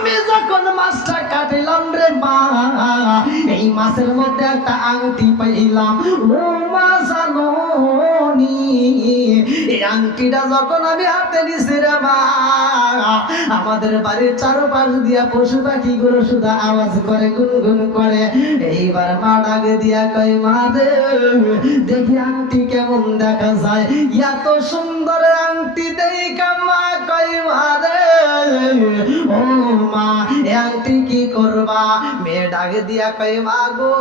আমি যখন মাছটা কাটিলাম রে মা, এই মাছের মধ্যে একটা আংটি পাইলাম। ও মা জানোনি, এই আংটিটা যখন আমি হাতে নিছি রে মা, আমাদের বাড়ির চারপাশ দিয়া পশু পাখিগুলো শুধু আওয়াজ করে, গুনগুন করে। এইবার মা ডাকে দিয়া কই, মা রে দেখি আংটি কেমন দেখা যায়। এত সুন্দর আংটি দেখা মা কই, মা রে ও মা এই আংটি কি করবা? মেয়ে ডাকে দিয়া কই, মা গো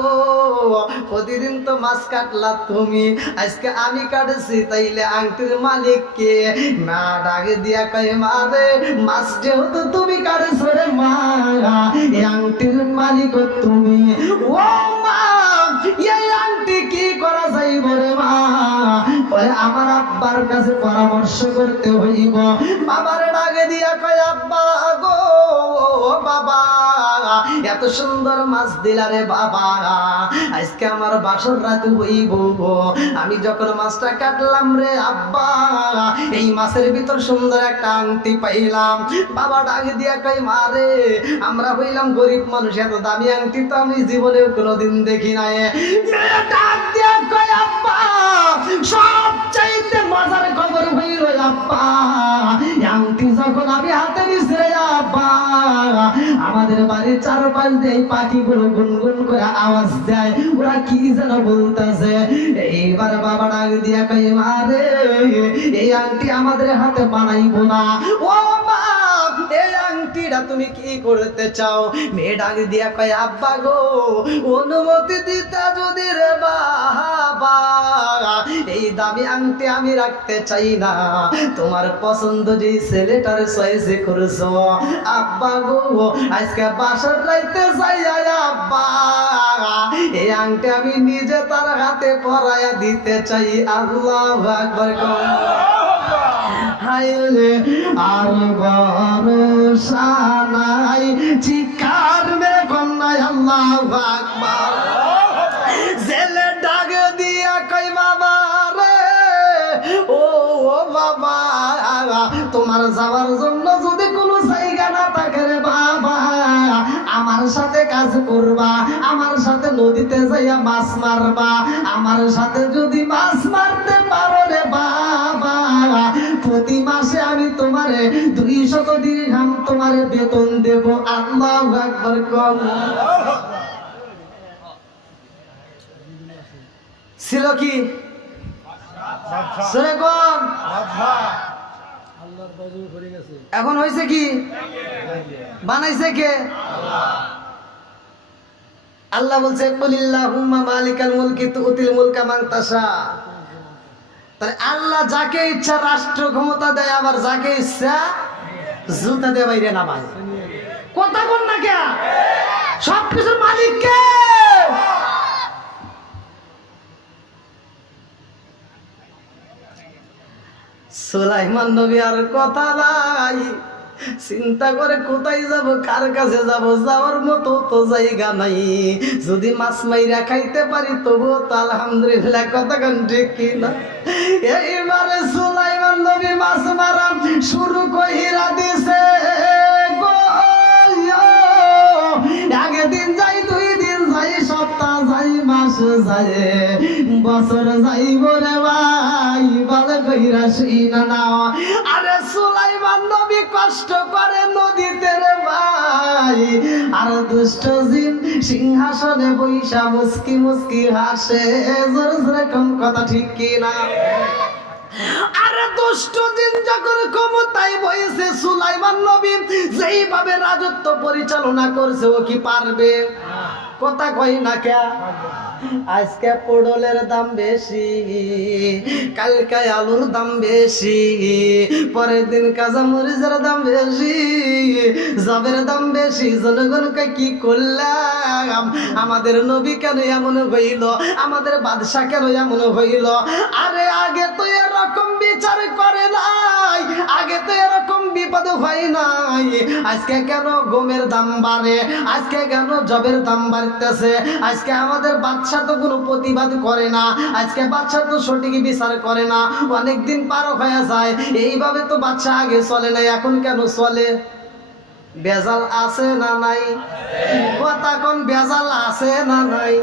প্রতিদিন তো মাছ কাটলা তুমি, আজকে আমি কাটছি, তাইলে আংটির মালিক কে? মা ডাকে দিয়া কই, মা রে মাছ যেহেতু তুমি কাটছো রে মা, এই আংটির মালিক তুমি। ও মা এই আংটি কি করা যাইব রে মা? পরে আমার আব্বার কাছে পরামর্শ করতে হইব। বাবার ডাকে দিয়া কয়, আব্বা গো বাবা এত সুন্দর মাছ দিলা রে বাবা, আজকে আমার বাসর রাত হইব। আমি যখন মাছটা কাটলাম রে আব্বা, এই মাছের ভিতর সুন্দর একটা আংটি পাইলাম। বাবা ডাকে দিয়া কয়, মা রে আমরা হইলাম গরিব মানুষ, এত দামি আংটি তো আমি জীবনেও কোনোদিন দেখি নাই। মেয়ে ডাক দিয়া কয়, আব্বা সবচাইতে মজার খবর হইল আব্বা, আংটি যখন আমি হাতে নিছি রে আব্বা, আমাদের বাড়ির চারপাশ দিয়ে পাখিগুলো গুনগুন করে আওয়াজ দেয়, ওরা কি যেন বলতেছে। এইবার বাবা ডাক দিয়া কই, মা রে এই আংটি আমাদের হাতে বানাইবো না। ও মা এই আংটিটা তুমি কি করতে চাও? মেয়ে ডাক দিয়া কয়, আব্বা গো অনুমতি দিতা যদি রে বাবা, এই দামি আংটি আমি রাখতে চাই না, তোমার পছন্দ যে ছেলেটার চয়েসে করছো। আব্বা গো আজকে বাসার রাইতে যাই আব্বা, এই আংটি আমি নিজে তার হাতে পরাইয়া দিতে চাই। আল্লাহু আকবার। হায়রে আর ভরসা নাই, চিৎকার মেরে কন্যায় আল্লাহু আকবার। জেলে ডাক দিয়া কই, বাবা রে ও বাবা তোমার যাওয়ার জন্য যদি কোনো জায়গা না থাকে রে বাবা, আমার সাথে কাজ করবা, আমার সাথে নদীতে যাইয়া মাছ মারবা, আমার সাথে যদি মাছ মারতে পারো রে বাবা, প্রতি মাসে আমি তোমারে 200 দিরহাম তোমারে বেতন দেব। আল্লাহু আকবার। কম ছিল কি? এখন হয়েছে কি? বানাইছে কে? আল্লাহ বলছে, কুলিল্লাহুম্মা মালিকাল মুলকি তুতিল মুলকা মান তাশা। তাহলে আল্লাহ যাকে ইচ্ছা রাষ্ট্র ক্ষমতা দেয়, আবার যাকে ইচ্ছা জুতা দিয়ে বাইরে নামায়। কথা বল না কে? সবকিছুর মালিক কে? সুলাইমান নবী আর কথা নাই, চিন্তা করে কোথায় যাব, কার কাছে যাব, যাওয়ার মতো তো জায়গা নাই। যদি মাছ মাইরা খাইতে পারি তবুও তো আলহামদুলিল্লাহ। কথা গান ঠিক কিনা? এইবারে সুলাইমান নবী মাছ মারা শুরু কইরা দিছে। আগে দিন যাই, 2 দিন যাই, সপ্তাহ যাই, মাস যাই, বছর যাইব রে ভাই, ভালো কইরা শুইনা নাও। আরে সুলাইমান নবী কষ্ট করে নদীতে রে ভাই, আর দুষ্ট জিন সিংহাসনে বইসা মুস্কি মুস্কি হাসে। জোর জোরে কম কথা ঠিক কিনা? আরে দুষ্ট জিন যখন ক্ষমতায় বইছে, সুলাইমান নবী যেইভাবে রাজত্ব পরিচালনা করছে, ও কি পারবে? কথা কই না কে? আজকে পটলের দাম বেশি, কালকে আলুর দাম বেশি, পরের দিন কাঁচা মরিচের দাম বেশি, জবের দাম বেশি। জনগণকে কি করলাম? আমাদের নবী কেন এমন হইল? আমাদের বাদশা কেন এমন হইল? আরে আগে তো এরকম বিচার করে নাই, আগে তো এরকম বিপদ হয় নাই। আজকে কেন গমের দাম বাড়ে? আজকে কেন জবের দাম বাড়তেছে? আজকে আমাদের বাদশা তো কোনো প্রতিবাদ করে না, আজকে বাদশা তো সঠিক বিচার করে না। অনেকদিন পার হয়ে যায়, এইভাবে তো বাদশা আগে চলে না, এখন কেন চলে? বেজাল আছে না নাই? কথা কোন বেজাল আছে না নাই?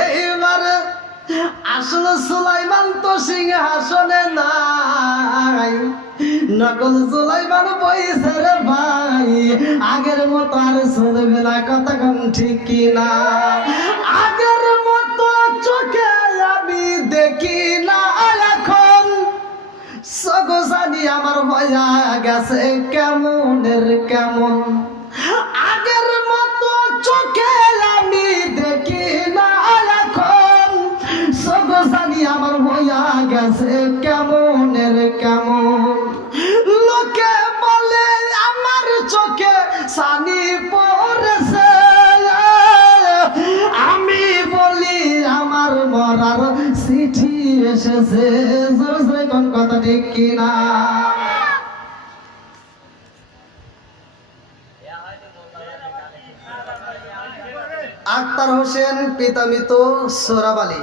এইবার আসল সুলাইমান তো সিংহাসনে নাই, নকল সুলাইমান বইছে রে ভাই। আগের মতো আর চলবে না, কথা কোন ঠিক কিনা? আগের মতো চোখে আমি দেখি না এখন, সগসানি আমার হইয়া গেছে কেমনের কেমন। আগের মতো চোখে আমি দেখি না এখন, সগসানি আমার হইয়া গেছে কেমনের কেমন। লোকে বলে আমার চোখে সানি পড়েছে, আমি বলি আমার মরার চিঠি এসেছে। কোন কথা ঠিক কিনা? আক্তার হোসেন, পিতা মৃত সোহরাব আলী,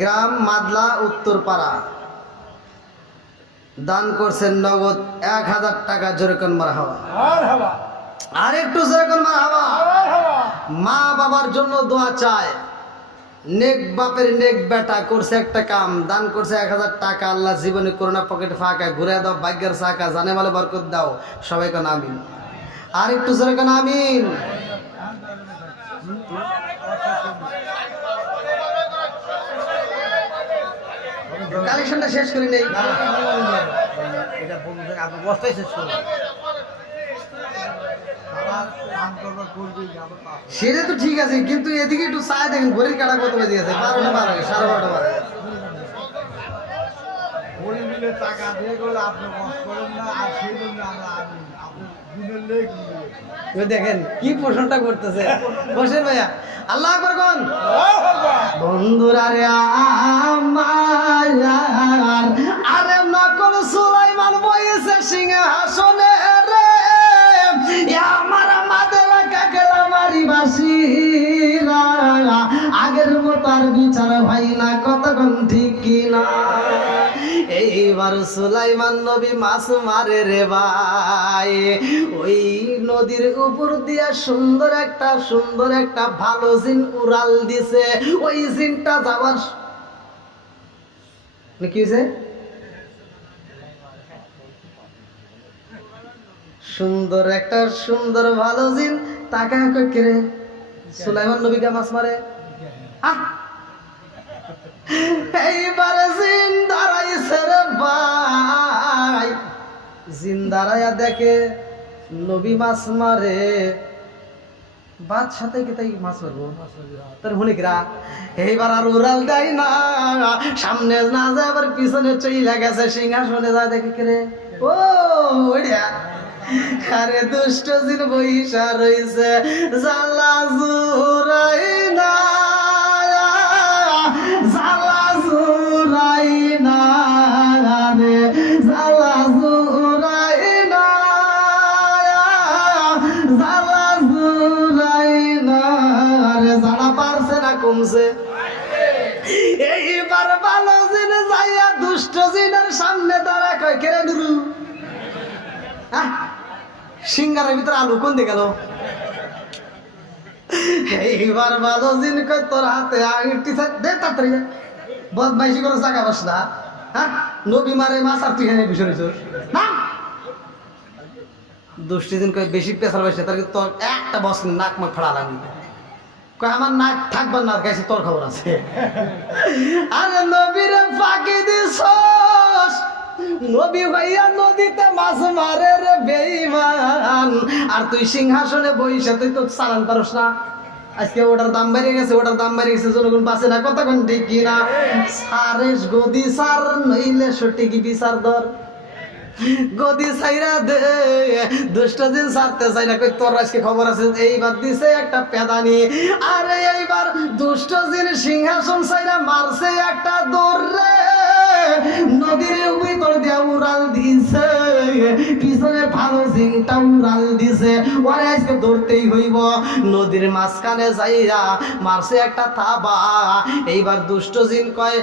গ্রাম মাদলা, উত্তরপাড়া, দান করছেন নগদ 1000 টাকা। জোরেকন মারহাবা। আর একটু জোরেকন মারহাবা। মা বাবার জন্য দোয়া চায়, নেক বাপের নেক বেটা করছে একটা কাম, দান করছে 1000 টাকা। আল্লাহ জীবনে করোনা পকেটে ফাঁকা, ঘুরে দাও ভাগ্যের চাকা, জানে মালে বরকত দাও। সবাই কোন আমিন। আর একটু জোরে কোন আমিন। কালেকশনটা শেষ করি নেই, সেটা তো ঠিক আছে, কিন্তু এদিকে একটু চায় দেখেন ঘড়ির কাটা কত বেজে গেছে। 12টা 12, 12:30 বাজে। দেখেন কি প্রশ্নটা করতেছে। বসেন ভাইয়া, আল্লাহ আকবার কোন। বন্ধুরা রে আমার, আরে নকল সুলাইমান বইছে সিংহাসনে রে, আমার আমাদের কাকেলামারি বাসীরা। আগের মতো আর বিচার ভাই না, কতক্ষণ ঠিক কিনা? এইবার সুলাইমান নবী মাছ মারে রে ভাই, ওই নদীর উপর দিয়া সুন্দর একটা ভালো জিন উড়াল দিছে। ওই জিনটা যাবার কি হয়েছে? সুন্দর ভালো জিন তাকে রে সুলাইমান নবীকে মাছ মারে। এইবার জিন দাঁড়াইছে রে ভাই, জিন দাঁড়াইয়া দেখে নবী মাছ মারে। বাদশাতে কি তাই মাছ মারবো তোর হুনিকরা? এইবার আর উড়াল দেয় না, সামনে না যায় আবার পিছনে চইলা গেছে, সিংহাসনে যায় দেখে কে রে? ও ওইটা, আরে দুষ্ট জিন বইসা রইছে। জালা জুরাই না, জালা জুরাই না রে, জালা জুরাই না, জালা জুরাই না রে। জালা পারছে না কমছে। এইবার ভালো জিন যাইয়া দুষ্ট জিনের সামনে দাঁড়া কয় কে রে নুরু? সিঙ্গারের ভিতরে আলু কোন দিয়ে গেল? এইবার ভালো জিন কয় তোর হাতে আংটি দে তাড়াতাড়ি, বদমাইশি করে জায়গা বাস না। হ্যাঁ, নবী মারে মাছ আর তুই এখানে বসে রইছস না? দুষ্টি দিন কয় বেশি পেশার বসে তার তোর একটা বস নাক মাক ফাড়া লাগবে। কয় আমার নাক থাকবার না, কাছে তোর খবর আছে। আরে নবীরে ফাঁকি দিছস, নবী ভাইয়া নদীতে মাছ মারে রে বেঈমান, আর তুই সিংহাসনে বইসা তুই তো চালান পারস না। আজকে ওটার দাম বেড়ে গেছে, জনগণ বাঁচে না, কতক্ষণ ঠিক কিনা? সারেস গদি সার নইলে সঠিক বিচার দর, গদি সাইরা দে। দুষ্ট দিন সারতে চাই না, কই তোর আজকে খবর আছে। এইবার দিছে একটা পেদানি, আরে এইবার দুষ্ট দিন সিংহাসন সাইরা মারছে একটা দৌড় রে, নদীর ভিতর দিয়া উড়াল দিছে। পিছনে ভালো জিনটা উড়াল দিছে, ওরে আজকে ধরতেই হইব। নদীর মাঝখানে যাইয়া মারছে একটা থাবা। এইবার দুষ্ট জিন কয়,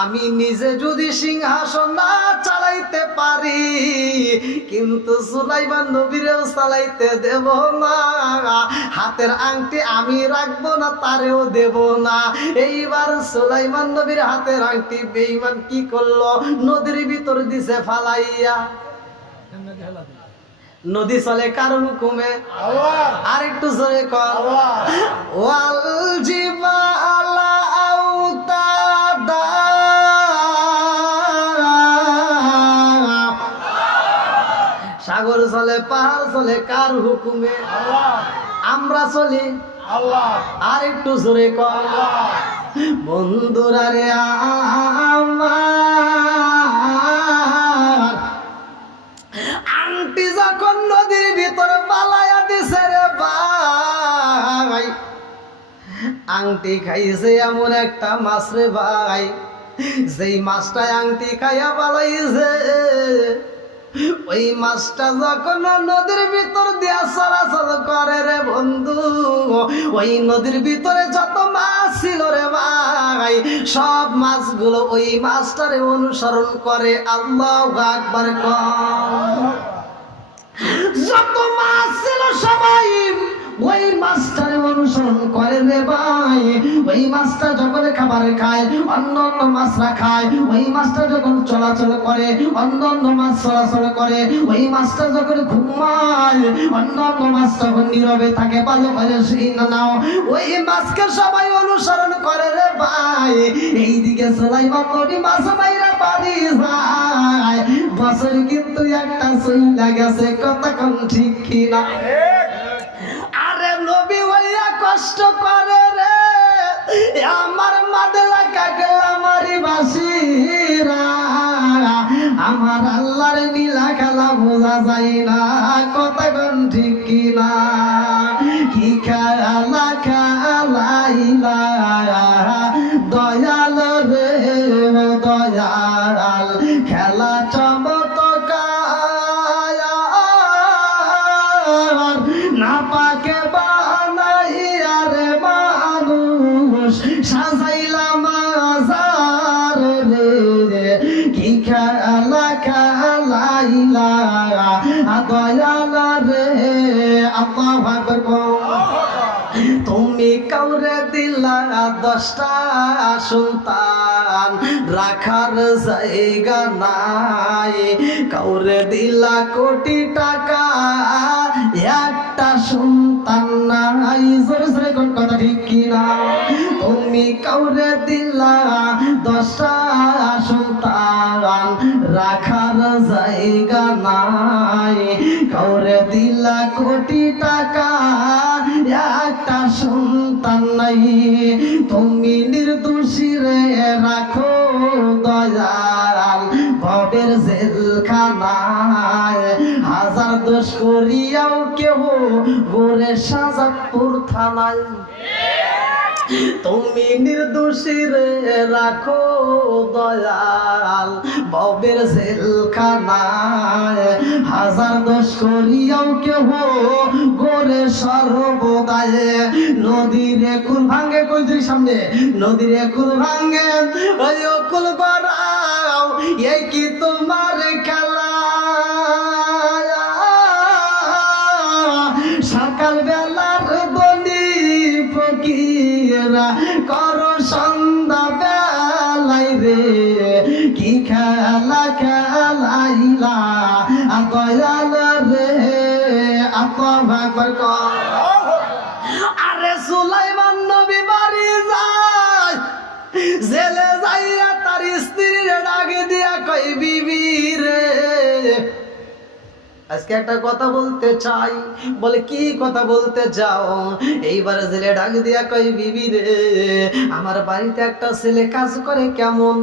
আমি নিজে যদি সিংহাসন না চালাইতে পারি, কিন্তু সুলাইমান নবীরেও চালাইতে দেব না, হাতের আংটি আমি রাখবো না, তারেও দেব না। এইবার সুলাইমান নবীর হাতের আংটি বেঈমান কি করলো, নদীর ভিতর দিছে ফালাইয়া। নদী চলে কার হুকুমে? আর একটু জোরে কর, ওয়াল জিবালা আওতাদা, সাগর চলে পাহাড় চলে কার হুকুমে? আমরা চলি আল্লাহ। আর একটু জোরে কর, বন্ধুরা রে আমার, আংটি যখন নদীর ভিতর পালাইয়া দিছে রে ভাই, আংটি খাইছে এমন একটা মাছ রে ভাই, যেই মাছটায় আংটি খাইয়া পালাইছে, ওই মাছটা যখন নদীর ভিতর দিয়া চলাচল করে রে বন্ধু, ওই নদীর ভিতরে যত মাছ ছিল রে ভাই, সব মাছগুলো ওই মাছটারে অনুসরণ করে। আল্লাহু আকবার কর। যত মাছ ছিল সবাই ওই মাছটারে অনুসরণ করে রে ভাই। ওই মাছটা যখন খাবার খায়, অন্য অন্য মাছরা খায়। ওই মাছটা যখন চলাচল করে, অন্য অন্য মাছ চলাচল করে। ওই মাছটা যখন ঘুমায়, অন্য অন্য মাছ তখন নীরবে থাকে। ভালো করে সেই নাও, ওই মাছকে সবাই অনুসরণ করে রে ভাই। এইদিকে সুলাইমান নবী মাছ মাইরা বাড়ি যায়, বছর কিন্তু একটা চইলা গেছে, কথা কোন ঠিক কিনা? আরে নবী হইয়া কষ্ট করে রে আমার মাদলা কাকে আমারই বাসিরা, আমার আল্লাহর নীলা খেলা বোঝা যায় না, কথা কোন ঠিক কিনা? কি খেলা খেলাইলা দয়াল রে দয়াল, খেলা চমৎকার না পাকে বানাইয়া রে মানুষ, সাজাইলাম মাজার রে, কি খেলা খেলাইলা দয়াল রে। আল্লাহু আকবার। তুমি কাউরে দিলা 10টা সন্তান, রাখার জায়গা নাই, কাউরে দিলা কোটি টাকা, একটা সন্তান নাই। জোরে জোরে কোন কথা ঠিক কিনা? তুমি কাউরে দিলা 10টা সন্তান, রাখার জায়গা নাই, কাউরে দিলা কোটি টাকা, একটা সন্তান নাই। তুমি নির্দোষী রে রাখো দয়াল ভবের জেলখানায়, হাজার দোষ করিয়াও কেহ গোরে সাজাদপুর থানায়। তুমি নির্দোষী রে রাখো দয়াল ভবের জেলখানায়, হাজার দোষ করিয়াও কেহ গোরে সর্বদায়। নদীরে কুল ভাঙ্গে, কইদের সামনে নদীরে কুল ভাঙ্গে, ওই কুল গড়াও, এই কি তোমার খেলা? সকাল বেলার বলি ফকিরা করো সন্ধ্যা বেলাই রে, কি খেলা খেলাইলা দয়াল রে। আল্লাহু আকবার কর। আরে সুলাইমান নবী বাড়ি যায়, জেলে যাইয়া তার স্ত্রীর ডাক দিয়া কই, বিবি রে আজকে একটা কথা বলতে চাই। বলে কি কথা বলতে চাও? এইবার জেলে ডাক দিয়া কই, বিবি রে আমার বাড়িতে একটা ছেলে কাজ করে, কেমন?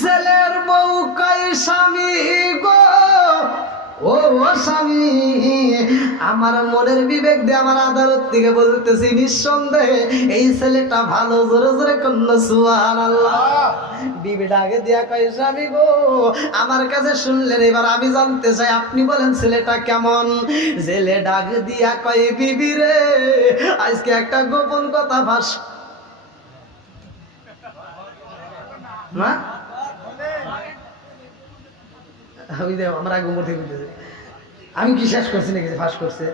ছেলের বউ কই, স্বামী গো, ও স্বামী, আমার মনের বিবেক দিয়ে আমার আদালত থেকে বলতেছি, নিঃসন্দেহে এই ছেলেটা ভালো। জোরে জোরে কন্যা সুবহানাল্লাহ। বিবি ডাকে দিয়া কয় স্বামী গো আমার কাছে শুনলেন, এবার আমি জানতে চাই আপনি বলেন ছেলেটা কেমন। ছেলে ডাক দিয়া কয় বিবি রে আজকে একটা গোপন কথা ফাঁস না আমি আমার আগে উমর থেকে বুঝতেছি আমি কি শেষ করছি নাকি ফাঁস করছে।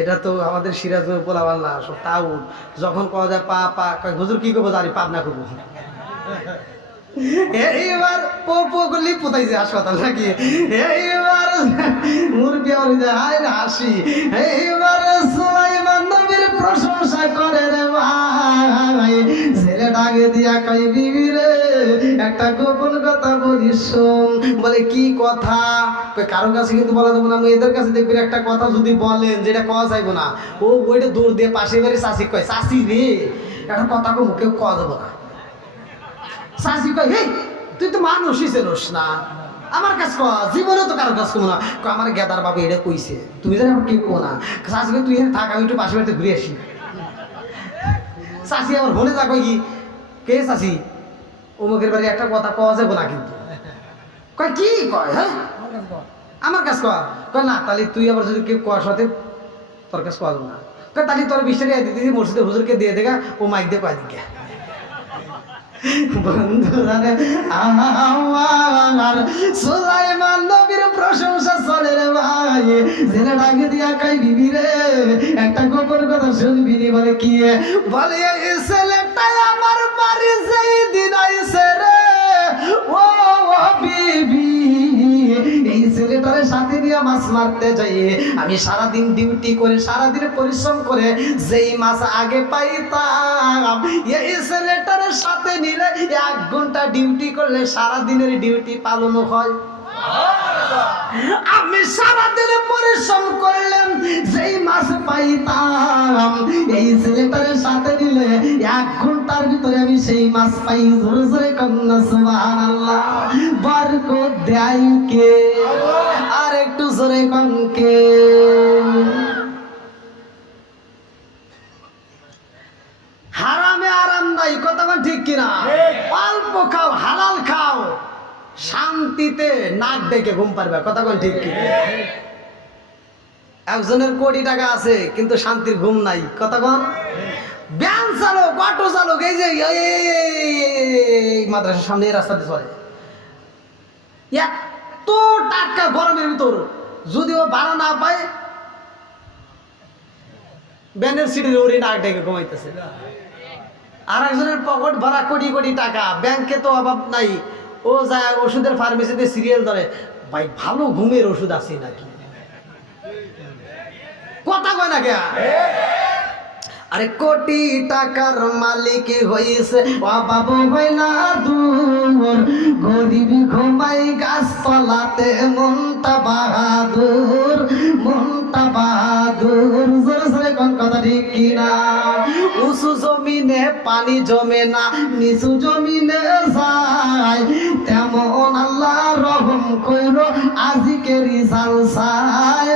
এটা তো আমাদের সিরাজগঞ্জ পোলাবাল না, সব টাউন। যখন কওয়া যায় পা পা হুজুর কি করবো জানি পাপ না করবো। এইবার পলি পোতাইছে হাসপাতাল নাকি, এইবার মুরগি হায় হাসি। এইবার সুলাইমান নবীর প্রশংসা করে রে ভাই। ছেলে ডাকে দিয়া কই বিবি রে একটা গোপন কথা বলিস শোন। বলে কি কথা? কারোর কাছে কিন্তু বলা যাবো না, মেয়েদের কাছে দেখবেন একটা কথা যদি বলেন যেটা কওয়া যাইব না, ও বইটা দৌড় দিয়ে পাশে বাড়ি চাষি কয় চাষি রে একটা কথা কো মুখে কওয়া যাবো না। চাষি কয় হে তুই তো মানুষই চেনোস না, আমার কাছে ক জীবনে তো কারোর কাছে কমো না। আমার গেদার বাবু এটা কইছে তুমি জানি আমার কেউ কো না। চাষি কয় তুই এখানে থাক আমি একটু পাশে বাড়িতে ঘুরে আসি। চাষি আমার হলে যা কয় কি কে চাষি অমুকের বাড়ি একটা কথা কওয়া যাবো না কিন্তু। কয় কি কয় হ্যাঁ আমার কাছে কয় না তাহলে তুই আবার যদি কেউ কয়ার সাথে তোর কাছে কওয়া যাবো না। কয় তাহলে তোর 20 টাকা দিয়ে দিদি মসজিদে হুজুরকে দিয়ে দেখা ও মাইক দিয়ে কয় দিকে বন্ধুরা আমার সুলাইমান নবীর প্রশংসা চলে রে ভাই। জেলে ডাকে দিয়া কই বিবি রে একটা গোপন কথা শুনবি নি। বলে কি? বলে এই ছেলেটা আমার বাড়ি যেই দিন আইছে রে ও বিবি এই ছেলেটারে সাথে নিয়ে মাছ মারতে যাই আমি সারাদিন ডিউটি করে সারাদিন পরিশ্রম করে যেই মাছ আগে পাইতাম এই ছেলেটারে সাথে নিলে 1 ঘন্টা ডিউটি করলে সারাদিনের ডিউটি পালন হয়। আমি সারাদিন পরিশ্রম করলাম যেই মাছ পাইতাম এই ছেলেটারে সাথে নিলে 1 ঘন্টার ভিতরে আমি সেই মাছ পাই। জোরে জোরে কন্যা সুবহানাল্লাহ। বরকত দেয় কে? আর একটু জোরে কনকে। হারামে আরাম নাই, কথা বল ঠিক কিনা? অল্প খাও, হালাল খাও, শান্তিতে নাক ডেকে ঘুম পারবে, কথা বল ঠিক কিনা? একজনের কোটি টাকা আছে কিন্তু শান্তির ঘুম নাই, কথা বল। ব্যান চালক, অটো চালক, এই যে মাদ্রাসার সামনে রাস্তাতে চলে, এত টাকা গরমের ভিতর যদি ও ভাড়া না পায় ব্যানের সিটির ওরে নাক ডেকে ঘুমাইতেছে। আর একজনের পকেট ভরা কোটি কোটি টাকা, ব্যাংকে তো অভাব নাই, ও যায় ওষুধের ফার্মেসিতে সিরিয়াল ধরে, ভাই ভালো ঘুমের ওষুধ আছে নাকি, কথা কয় না কে? আরে কোটি টাকার মালিক হইছে অভাব হয় না দূর, গরিব ঘুমাই গাছতলাতে মনটা বাহাদুর, মনটা বাহাদুর। জোরে জোরে কোন কথা ঠিক কিনা? উঁচু জমিনে পানি জমে না, নিচু জমিনে যায়, তেমন আল্লাহ রহম কইরো আজিকে রিজাল চাই,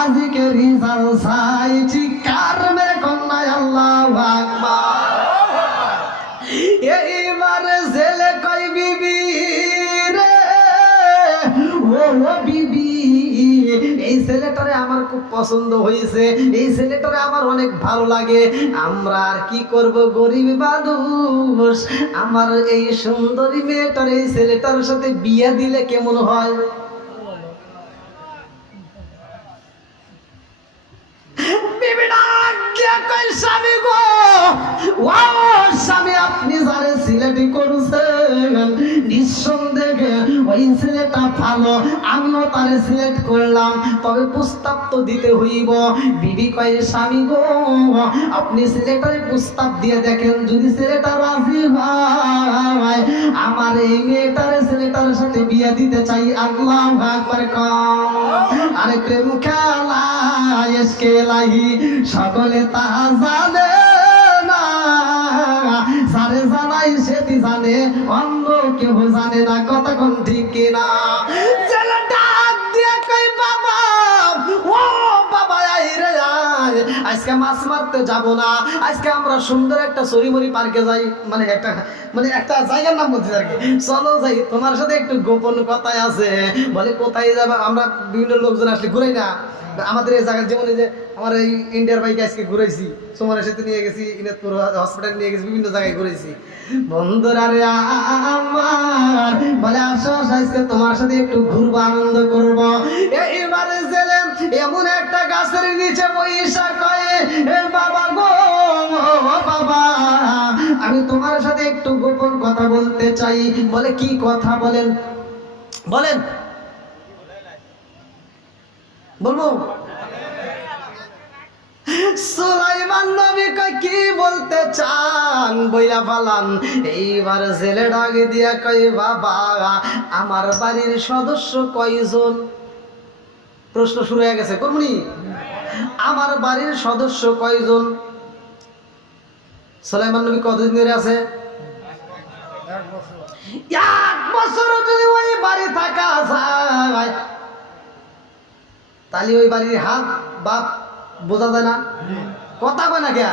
আজিকে রিজাল চাই। চিৎকার মেরে কন্যায় আল্লাহু আকবার। এইবারে জেলে কই বিবি রে ও বিবি এই ছেলেটারে আমার খুব পছন্দ হয়েছে, এই ছেলেটারে আমার অনেক ভালো লাগে, আমরা আর কি করব গরিব মানুষ, আমার এই সুন্দরী মেয়েটার এই ছেলেটার সাথে বিয়ে দিলে কেমন হয়? স্বামী গো ও স্বামী আপনি যারে সিলেক্ট করছেন নিঃসন্দেহে ওই ছেলেটা ভালো, আমিও তারে সিলেক্ট করলাম, তবে প্রস্তাব তো দিতে হইব। বিবি কয় স্বামী গো আপনি ছেলেটারে প্রস্তাব দিয়ে দেখেন, যদি ছেলেটা রাজি হয় আমার এই মেয়েটারে ছেলেটার সাথে বিয়ে দিতে চাই। আল্লাহু আকবার কম। আরে প্রেম খেলা এসকে লাহি সকলে তা জানে না, সারে জানাই সেটি জানে অন্য কেউ জানে না, কথা কোন ঠিক কিনা? ছেলেটা দিয়ে কই বাবা ও বাবা আই রে আয়, আজকে মাছ মারতে যাব না, আজকে আমরা সুন্দর একটা সরিমরি পার্কে যাই, মানে একটা জায়গার নাম বলছি আর কি, চলো যাই, তোমার সাথে একটু গোপন কথাই আছে। বলে কোথায় যাবে? আমরা বিভিন্ন লোকজন আসলে ঘুরাই না আমাদের এই জায়গায়, যেমন এই যে আমার এই ইন্ডিয়ার বাইকে আজকে ঘুরাইছি, সুমনের সাথে নিয়ে গেছি, ইনাদপুর হসপিটাল নিয়ে গেছি, বিভিন্ন জায়গায় ঘুরাইছি। বন্ধুরা রে আমার বলে আসো আজকে তোমার সাথে একটু ঘুরবো, আনন্দ করবো। এইবারে জেলে এমন একটা গাছের নিচে বৈশা কয়ে, বাবা গো বাবা, আমি তোমার সাথে একটু গোপন কথা বলতে চাই। বলে কি কথা? বলেন বলেন, বলবো। সুলাইমান নবী কয় কি বলতে চান বইলা ফালান। এইবার ছেলে ডাকে দিয়া কয়, বাবা আমার বাড়ির সদস্য কয়জন? প্রশ্ন শুরু হয়ে গেছে, কর্মী আমার বাড়ির সদস্য কয়জন? সুলাইমান নবী কতদিন ধরে আছে? 1 বছর যদি ওই বাড়ি থাকা যায় তাহলে ওই বাড়ির হাত বাপ বোঝা যায় না, কথা কয় না কে?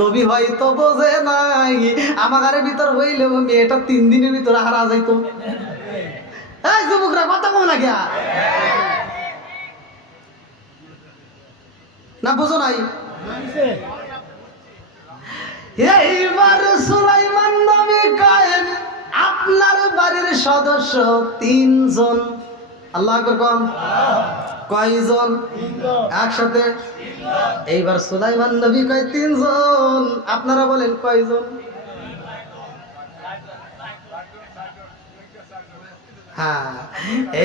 নবী হয়তো বোঝে নাই আমার ভিতর হইলেও মেয়েটা 3 দিনের ভিতর হারা যাইতো। এই যুবকরা কথা কয় না কে? না বোঝো নাই? এইবার সুলাইমান নবী কয় আপনার বাড়ির সদস্য 3 জন। আল্লাহ আকবার কোন? কয়জন? একসাথে। এইবার সুলাইমান নবী কয় 3 জন। আপনারা বলেন কয়জন? হ্যাঁ।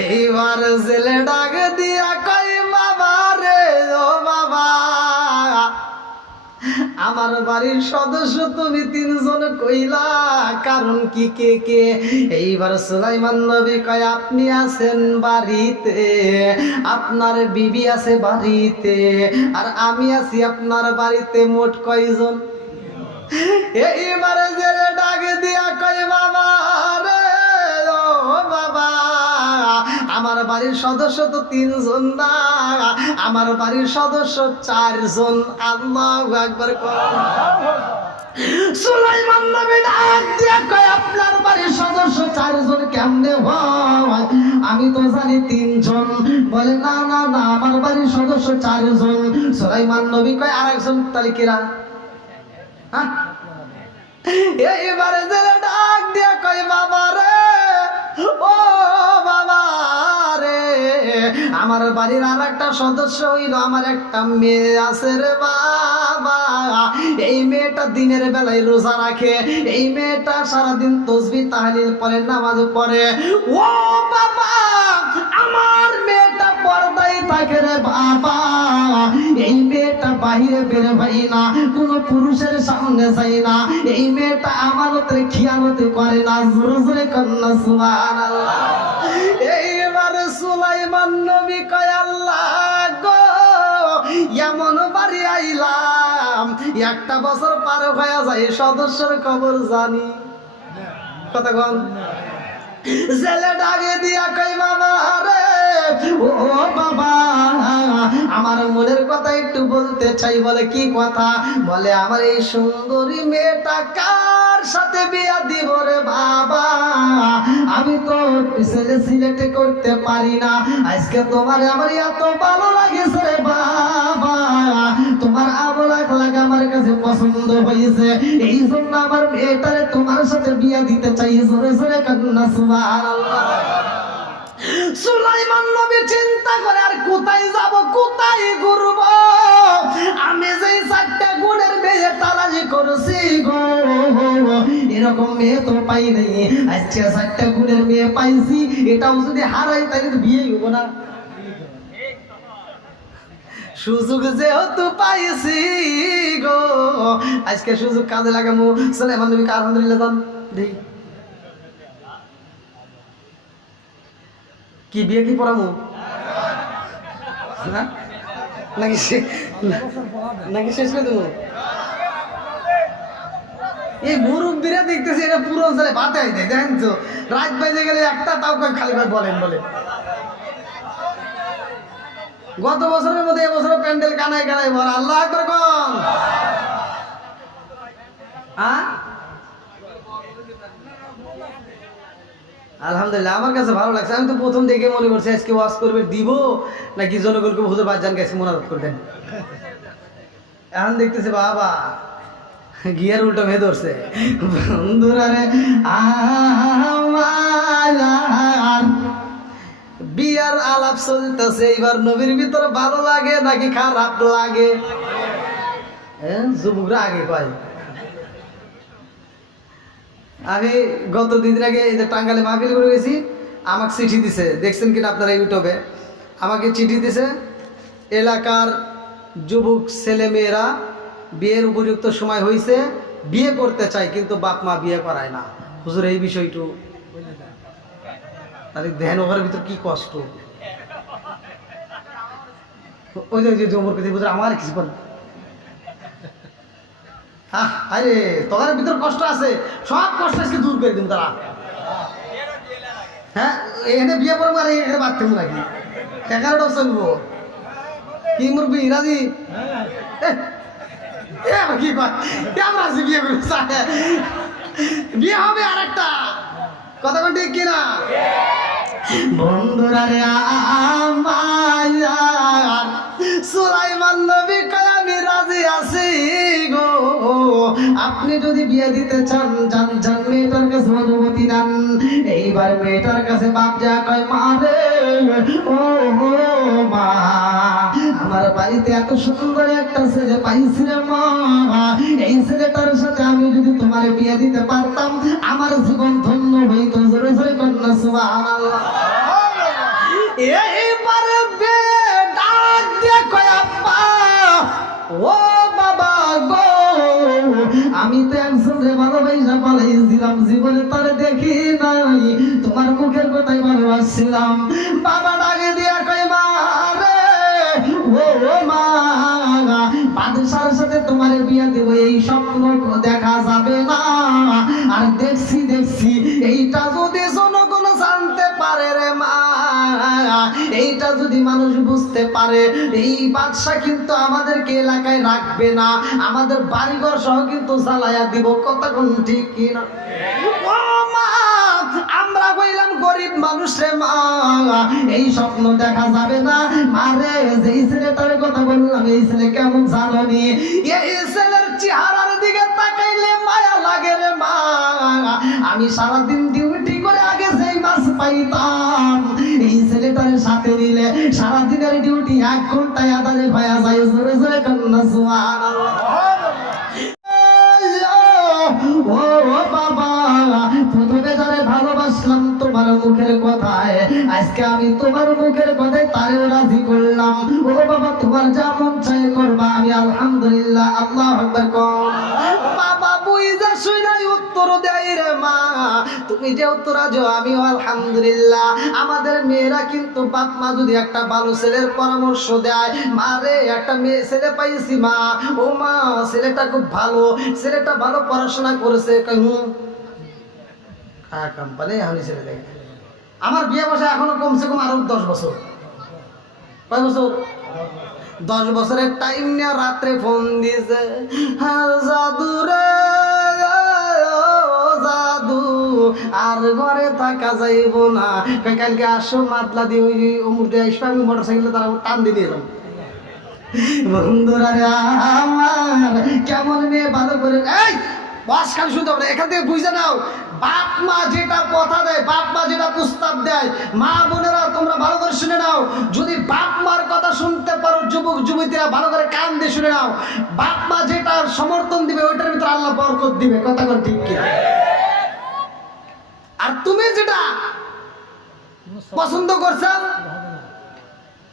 এইবার জেলে ডাক দিয়া কয়, বাবা রে ও বাবা, আমার বাড়ির সদস্য তুমি 3 জন কইলা, কারণ কি কে কে? এইবার সুলাইমান নবী কয় আপনি আছেন বাড়িতে, আপনার বিবি আছে বাড়িতে, আর আমি আছি আপনার বাড়িতে, মোট কয়জন? এইবারে জেলে ডাকে দিয়া কয়, বাবা রে ও বাবা, আমার বাড়ির সদস্য তো 3 জন না, আমার বাড়ির সদস্য 4 জন। আল্লাহু আকবার। সুলাইমান নবী ডাক দিয়া কয় আপনার বাড়ির সদস্য 4 জন কেমনে হয়? আমি তো জানি 3 জন। বলে না না না, আমার বাড়ির সদস্য 4 জন। সুলাইমান নবী কয় আরেকজন তাহলে কিরা? হ্যাঁ। এইবারে জেলে ডাক দিয়া কয়, বাবা রে ও বাবা রে, আমার বাড়ির আর একটা সদস্য হইল, আমার একটা মেয়ে আছে রে বাবা। এই মেয়েটা দিনের বেলায় রোজা রাখে, এই মেয়েটা সারাদিন তাসবিহ তাহলিল পড়ে, নামাজ পড়ে। ও বাবা, আমার মেয়েটা পর্দায় থাকে রে বাবা। এই মেয়েটা বাহিরে বের হয় না, কোন পুরুষের সামনে যায় না। এই মেয়েটা আমানতের খিয়ানত করে না। জোরে জোরে কন্যা সুবহানাল্লাহ। এইবার সুলাইমান নবী কয়, আল্লাহ গো, এমন বাড়ি আইলাম 1টা বছর পার হয়ে যায়, সদস্যের খবর জানি। কথা কন। জেলে ডাকে দিয়া কই, বাবা রে ও বাবা, আমার মনের কথা একটু বলতে চাই। বলে কি কথা? বলে আমার এই সুন্দরী মেয়েটা কার সাথে বিয়া দিব রে বাবা? আমি তো ছেলে সিলেক্ট করতে পারি না। আজকে তোমার আমার এত ভালো লাগেছে রে বাবা, তোমার আমল লাগে আমার কাছে পছন্দ হয়েছে, এই জন্য আমার মেয়েটারে তোমার সাথে বিয়া দিতে চাই। জোরে জোরে কান্না সুবহানাল্লাহ। সুলাইমান নবী চিন্তা করে, আর কোথায় যাব, কোথায় ঘুরব? আমি যেই 4টা গুণের মেয়ে তালাশি করছি গো, এরকম মেয়ে তো পাই নাই। আচ্ছা 4টা গুণের মেয়ে পাইছি, এটাও যদি হারাই তাহলে তো বিয়ে হবো না। সুযোগ যেহেতু পাইছি গো, আজকে সুযোগ কাজে লাগামু। সুলাইমান নবী আলহামদুলিল্লাহ জান দেখি কি বিয়ে কি পড়ামু নাকি শেষ করে দেবো? এই মুরব্বীরা দেখতেছি এটা পুরো অঞ্চলে বাতে আইতে, দেখেন তো রাত বাজে গেলে একটা তাও খালি ভাই বলেন বলে গত বছরের মধ্যে এবছর প্যান্ডেল কানায় কানায় ভরা। আল্লাহ আকবার কোন। আলহামদুলিল্লাহ, আমার কাছে ভালো লাগছে। আমি তো প্রথম দেখে মনে করছি আজকে ওয়াজ করবে দিব নাকি জনগণকে হুজুর বাজান গেছে মোনাজাত করবেন। এখন দেখতেছে বাবা গিয়ার উল্টো মেয়ে ধরছে। বন্ধুরা রে আমার বিয়ার আলাপ চলতেছে, এইবার নবীর ভিতরে ভালো লাগে নাকি খারাপ লাগে? যুবকরা আগে কয়। আমি গত 2 দিন আগে এই যে টাঙ্গালে মাহফিল করে গেছি, আমাকে চিঠি দিছে, দেখছেন কিনা আপনারা ইউটিউবে, আমাকে চিঠি দিছে এলাকার যুবক ছেলে মেয়েরা বিয়ের উপযুক্ত সময় হয়েছে, বিয়ে করতে চায় কিন্তু বাপ মা বিয়ে করায় না। হুজুর এই বিষয়টু তাহলে ধ্যান ওভার ভিতর কি কষ্ট। ওই যে জমর কথা হুজুর আমার কিছু বল। আরে তোদের ভিতর কষ্ট আছে, সব কষ্ট আজকে দূর করে দিন তারা। হ্যাঁ এখানে বিয়ে করবো আর এখানে বাড়তে নাকি 11টা চলবো কি মুরবি রাজি? কি আমরা বিয়ে করি, বিয়ে হবে আর একটা কথা কোন ঠিক কিনা? বন্ধুরা রে আমার সুলাইমান নবী কয় আমি রাজি আছি গো, আপনি যদি বিয়ে দিতে চান যান যান মেয়েটার কাছে অনুমতি নেন। এইবার মেয়েটার কাছে বাপ যা কয় মা রে ও মা, আমার বাড়িতে এত সুন্দর একটা ছেলে পাইছি রে মা, এই ছেলেটার সাথে আমি যদি তোমার বিয়ে দিতে পারতাম আমার জীবন ধন্য হইতো। জোরে জোরে কন্যা সুবহানাল্লাহ। এইবারে ডাক দিয়ে কয় আব্বা ও বাবা গো, আমি তো একজনকে ভালোবাসা পালাইছিলাম, জীবনে তারে দেখি নাই, তোমার মুখের কথাই ভালোবাসছিলাম। বাবা ডাকে দিয়া কয় মা রে ও মা, বাদশার সাথে তোমার বিয়ে দেব এই স্বপ্ন দেখা যাবে না। আর দেখছি দেখছি এইটা যদি জনগণ জানতে পারে রে মা, এইটা যদি মানুষ বুঝতে পারে, এই বাদশা কিন্তু আমাদেরকে এলাকায় রাখবে না, আমাদের বাড়িঘর সহ কিন্তু জ্বালায়া দিব। কথা কোন ঠিক কিনা? ও মা আমরা বললাম গরিব মানুষ রে মা, এই স্বপ্ন দেখা যাবে না। মারে যেই ছেলেটার কথা বললাম এই ছেলে কেমন জানি, এই ছেলের চেহারার দিকে তাকাইলে মায়া লাগে রে মা। আমি সারাদিন ডিউটি করে আগে যেই মাছ পাইতাম, এই ছেলেটার সাথে নিলে সারাদিনের ডিউটি 1 ঘন্টায় আদারে হয়ে যায়। জোরে জোরে কন্যা সুবহানাল্লাহ। ও বাবা প্রথমে যারে ভালোবাসলাম তোমার মুখের কথায়, আজকে আমি তোমার মুখের কথায় তারেও রাজি করলাম। ও বাবা তোমার যা মন চাই করবা, আমি আলহামদুলিল্লাহ আল্লাহু আকবার কর। বাবা বুইজা শুনাই উত্তর দেয় রে মা, তুমি যে উত্তর আজ আমিও আলহামদুলিল্লাহ। আমাদের মেয়েরা কিন্তু বাপ মা যদি একটা ভালো ছেলের পরামর্শ দেয়, মা রে একটা মেয়ে ছেলে পাইছি মা, ও মা ছেলেটা খুব ভালো, ছেলেটা ভালো পড়াশোনা করেছে, কোম্পানি আমি ছেলে দেখে। আমার বিয়ে বসে এখনো কমসে কম আরো 10 বছর। কয় বছর? 10 বছরের টাইম নিয়ে রাত্রে ফোন দিয়েছে, হ্যাঁ জাদু রে জাদু আর ঘরে থাকা যাইব না, কালকে আসো মাতলা দিয়ে ওই অমুর্তে আসবে, আমি মোটরসাইকেলে তারা টান দিয়ে দিলাম। বন্ধুরা রে আমার কেমন মেয়ে ভালো করে এই বাস খালি শুনতে হবে, এখান থেকে বুঝে নাও। বাপ মা যেটা কথা দেয়, বাপ মা যেটা প্রস্তাব দেয়, মা বোনেরা তোমরা ভালো করে শুনে নাও। যদি বাপ মার কথা শুনতে পারো যুবক যুবতীরা ভালো করে কান দিয়ে শুনে নাও, বাপ মা যেটা সমর্থন দিবে ওইটার ভিতরে আল্লাহ বরকত দিবে। কথা কোন ঠিক কি? আর তুমি যেটা পছন্দ করছো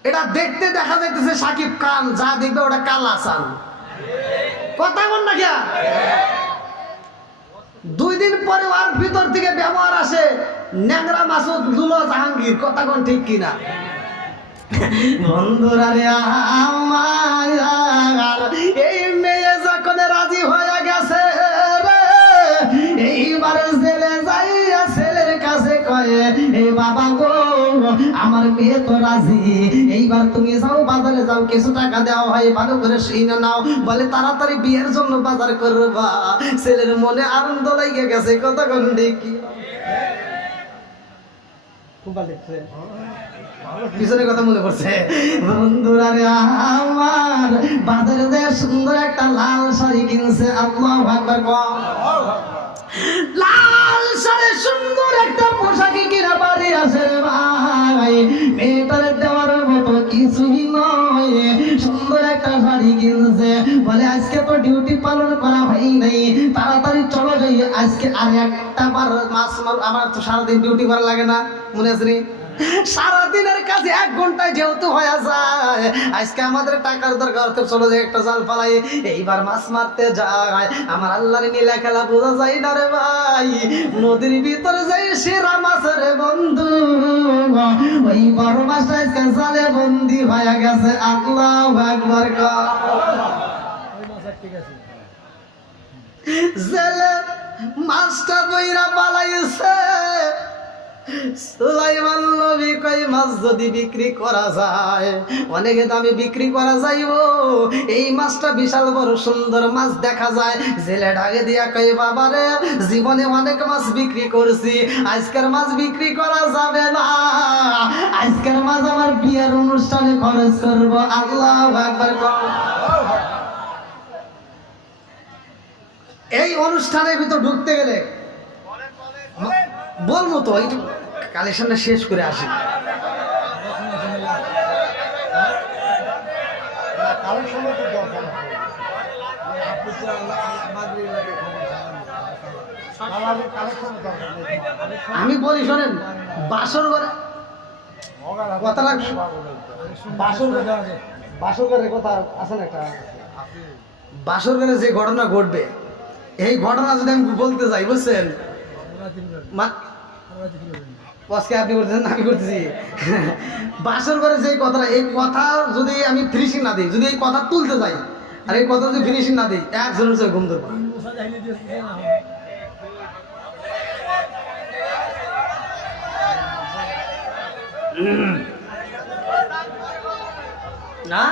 এটা দেখতে দেখা যাইতেছে সাকিব খান, যা দেখবে ওটা কালা চান। কথা বল না কে? 2 দিন পরে ওর ভিতর থেকে ব্যবহার আসে ন্যাংরা মাসুদ দুলো জাহাঙ্গীর। কথা কোন ঠিক কিনা? বন্ধুরা রে আমার এই মেয়ে যখন রাজি হয়ে গেছে রে, এইবারে ছেলে যাইয়া ছেলের কাছে কয়ে এ বাবা গো আমার আমি তো রাজি, এইবার তুমি যাও বাজারে যাও, কিছু টাকা দেওয়া হয়, ভালো করে শুনে নাও। বলে তাড়াতাড়ি বিয়ের জন্য বাজার করবা। ছেলের মনে আনন্দ লেগে গেছে, কতক্ষণ দেখি পিছনের কথা মনে পড়ছে। বন্ধুরা রে আমার, বাজারে যে সুন্দর একটা লাল শাড়ি কিনছে, আল্লাহু আকবার কও। লাল শাড়ি সুন্দর একটা পোশাকি কিনা বাড়ি আসে ভাই, মেয়েটার দেওয়ার মতো কিছুই নয়, সুন্দর একটা শাড়ি কিনছে। বলে আজকে তো ডিউটি পালন করা হয় নাই, তাড়াতাড়ি চলো যাই, আজকে আর একটা বার মাস আমার তো সারাদিন ডিউটি করা লাগে না, মনে আছে নি? সারাদিনের কাছে 1 ঘন্টায় যেহেতু হয়ে যায়, আজকে আমাদের টাকার দরকার, তো চলো যে একটা জাল ফালাই, এইবার মাছ মারতে যায়। আমার আল্লাহর নীলা খেলা বোঝা যায় না রে ভাই, নদীর ভিতরে যাই সেরা মাছের বন্ধু, ওই বড় মাছটা আজকে জালে বন্দি হয়ে গেছে। আল্লাহু আকবার কও। জেলে মাছটা বইরা পালাইছে। সুলাইমান নবী কই মাছ যদি বিক্রি করা যায়, অনেক দামে বিক্রি করা যাইব, এই মাছটা বিশাল বড় সুন্দর মাছ দেখা যায়। জেলে ঢাকে দিয়া কই বাবারে, জীবনে অনেক মাছ বিক্রি করছি, আজকের মাছ বিক্রি করা যাবে না, আজকের মাছ আমার বিয়ের অনুষ্ঠানে খরচ করব। আল্লাহু আকবার কও। এই অনুষ্ঠানের ভিতর ঢুকতে গেলে বলবো তো, একটু কালেকশনটা শেষ করে আসি। আমি বলি শোনেন, বাসর ঘরে কথা লাগবে, বাসর ঘরে কথা আছে না একটা, বাসর ঘরে যে ঘটনা ঘটবে, এই ঘটনা যদি আমি বলতে যাই, বুঝছেন, আজকে আপনি করতেছেন, আমি করতেছি, বাসর ঘরে যে কথাটা, এই কথা যদি আমি ফিনিশিং না দিই, যদি এই কথা তুলতে যাই আর এই কথা যদি ফিনিশিং না দিই, একজনের সঙ্গে ঘুম ধরবো না।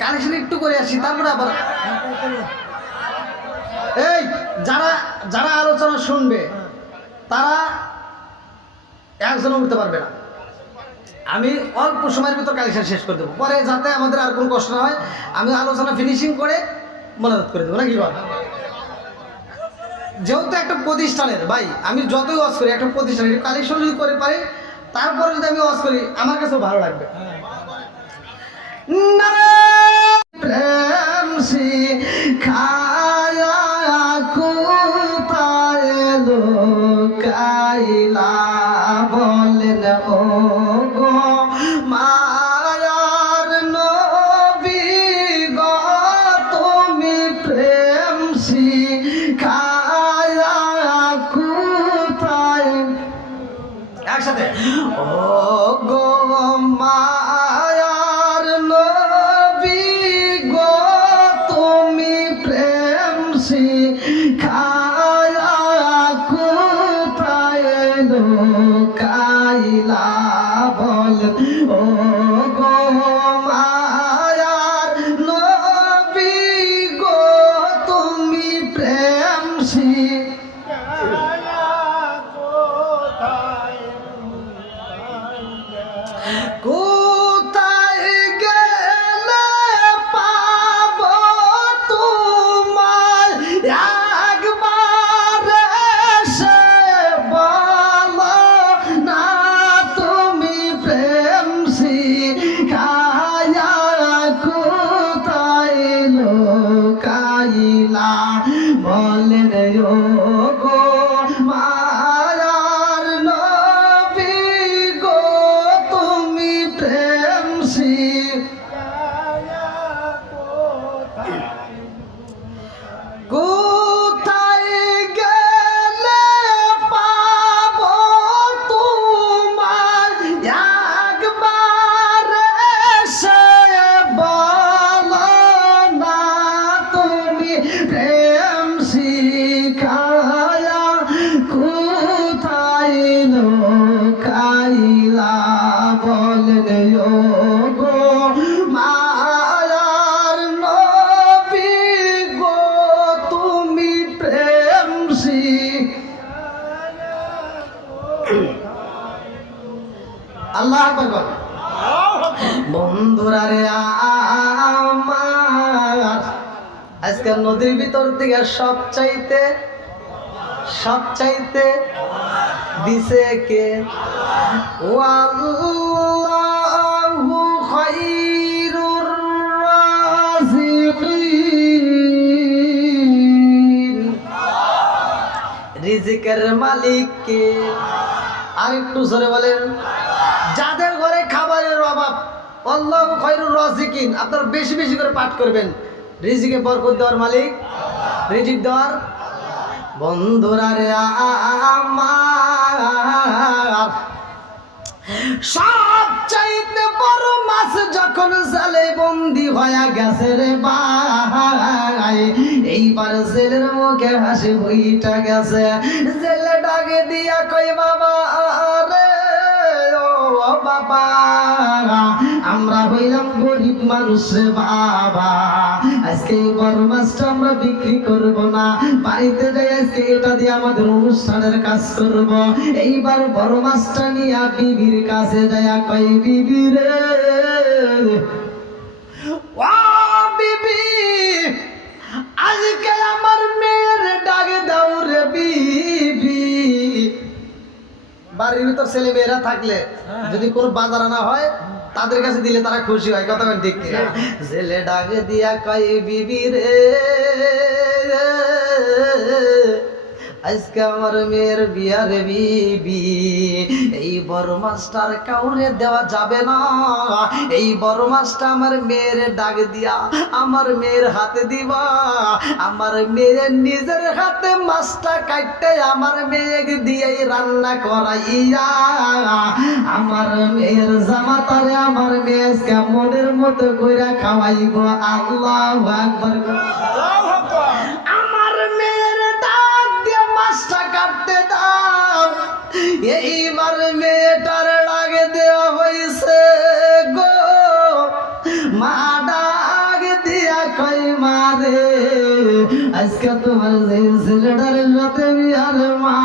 কালেকশন একটু করে আসি, তারপরে আবার এই যারা যারা আলোচনা শুনবে তারা একজনও উঠতে পারবে না। আমি অল্প সময়ের ভিতর কালেকশন শেষ করে দেবো, পরে যাতে আমাদের আর কোনো কষ্ট না হয়, আমি আলোচনা ফিনিশিং করে মনোরোধ করে দেবো, নাকি বল? যেহেতু একটা প্রতিষ্ঠানের ভাই, আমি যতই ওয়াজ করি একটা প্রতিষ্ঠানের কালেকশন যদি করে পারি, তারপরে যদি আমি ওয়াজ করি, আমার কাছেও ভালো লাগবে। প্রেম শিখায়া কোথায় লুকাইলা, বলেন ও গো মায়ার নবী গো, তুমি প্রেম শিখায়া কোথায়, একসাথে, ও গো মায়ার নবী গো, তুমি প্রেম শিখায়া কোথায় লুকাইলা, বল ও গো মায়ার নবী গো, তুমি প্রেম শিখায়া কোথায় গেলে পাব তোমার, একবার এসে বলো না, তুমি প্রেম শিখায়া কোথায় লুকাইলা, বলেন ও গো মায়ার নবী গো, তুমি প্রেম শিখায়া কোথায় গেলে পাব তোমার, একবার এসে বলো না, তুমি প্রেম শিখায়া আল্লাহ আকবার কর। বন্ধুরা রে আমার, আজকে নদীর ভিতর থেকে সবচাইতে দিছে কে? আল্লাহু খায়রুর রাযিকিন, রিজিকের মালিক কে? আর একটু জোরে বলেন। যাদের ঘরে খাবারের অভাব, আল্লাহু খায়রুর রাযিকিন, আপনারা বেশি বেশি করে পাঠ করবেন। রিজিকে বরকত দেওয়ার মালিক, রিজিক দেওয়ার। বন্ধুরা রে আমার, সবচাইতে বড় মাছ যখন জালে বন্দি হয়ে গেছে রে ভাই, এইবার জেলের মুখে হাসি বইটা গেছে। জেলে ডাকে দিয়া কই বাবা রে, ও বাবা, আমরা হইলাম গরিব মানুষ রে বাবা, আজকে এই বড় মাছটা আমরা বিক্রি করব না, বাড়িতে যাই আজকে এটা দিয়ে আমাদের অনুষ্ঠানের কাজ করব। এইবার বড় মাছটা নিয়ে বিবির কাছে যায়, কই বিবি রে, ও বিবি, আজকে আমার মেয়ের ডাকে দাও রে বিবি। বাড়ির ভিতর ছেলে মেয়েরা থাকলে যদি কোনো বাজার আনা হয় তাদের কাছে দিলে তারা খুশি হয়, কথা বলেন ঠিক কিনা? ছেলে ডাকে দিয়া কই বিবি রে, আজকে আমার মেয়ের বিয়া রে বিবি, এই বড় মাছটার কাউরে দেওয়া যাবে না, এই বড় মাছটা আমার মেয়ের ডাক দিয়া আমার মেয়ের হাতে দিবা, আমার মেয়ের নিজের হাতে মাছটা কাটতে আমার মেয়েকে দিয়েই রান্না করাইয়া আমার মেয়ের জামাতারে আমার মেয়ে আজকে মনের মতো কইরা খাওয়াইব। আল্লাহু আকবার। আমার মেয়ের ডাক দিয়ে মাছটা কাটতে দাও। এইবার মেয়েটার ডাকে দেওয়া হয়েছে গো, মা ডাক দিয়া কই মা রে, আজকে তোমার যে ছেলেটার সাথে বিয়ার মা,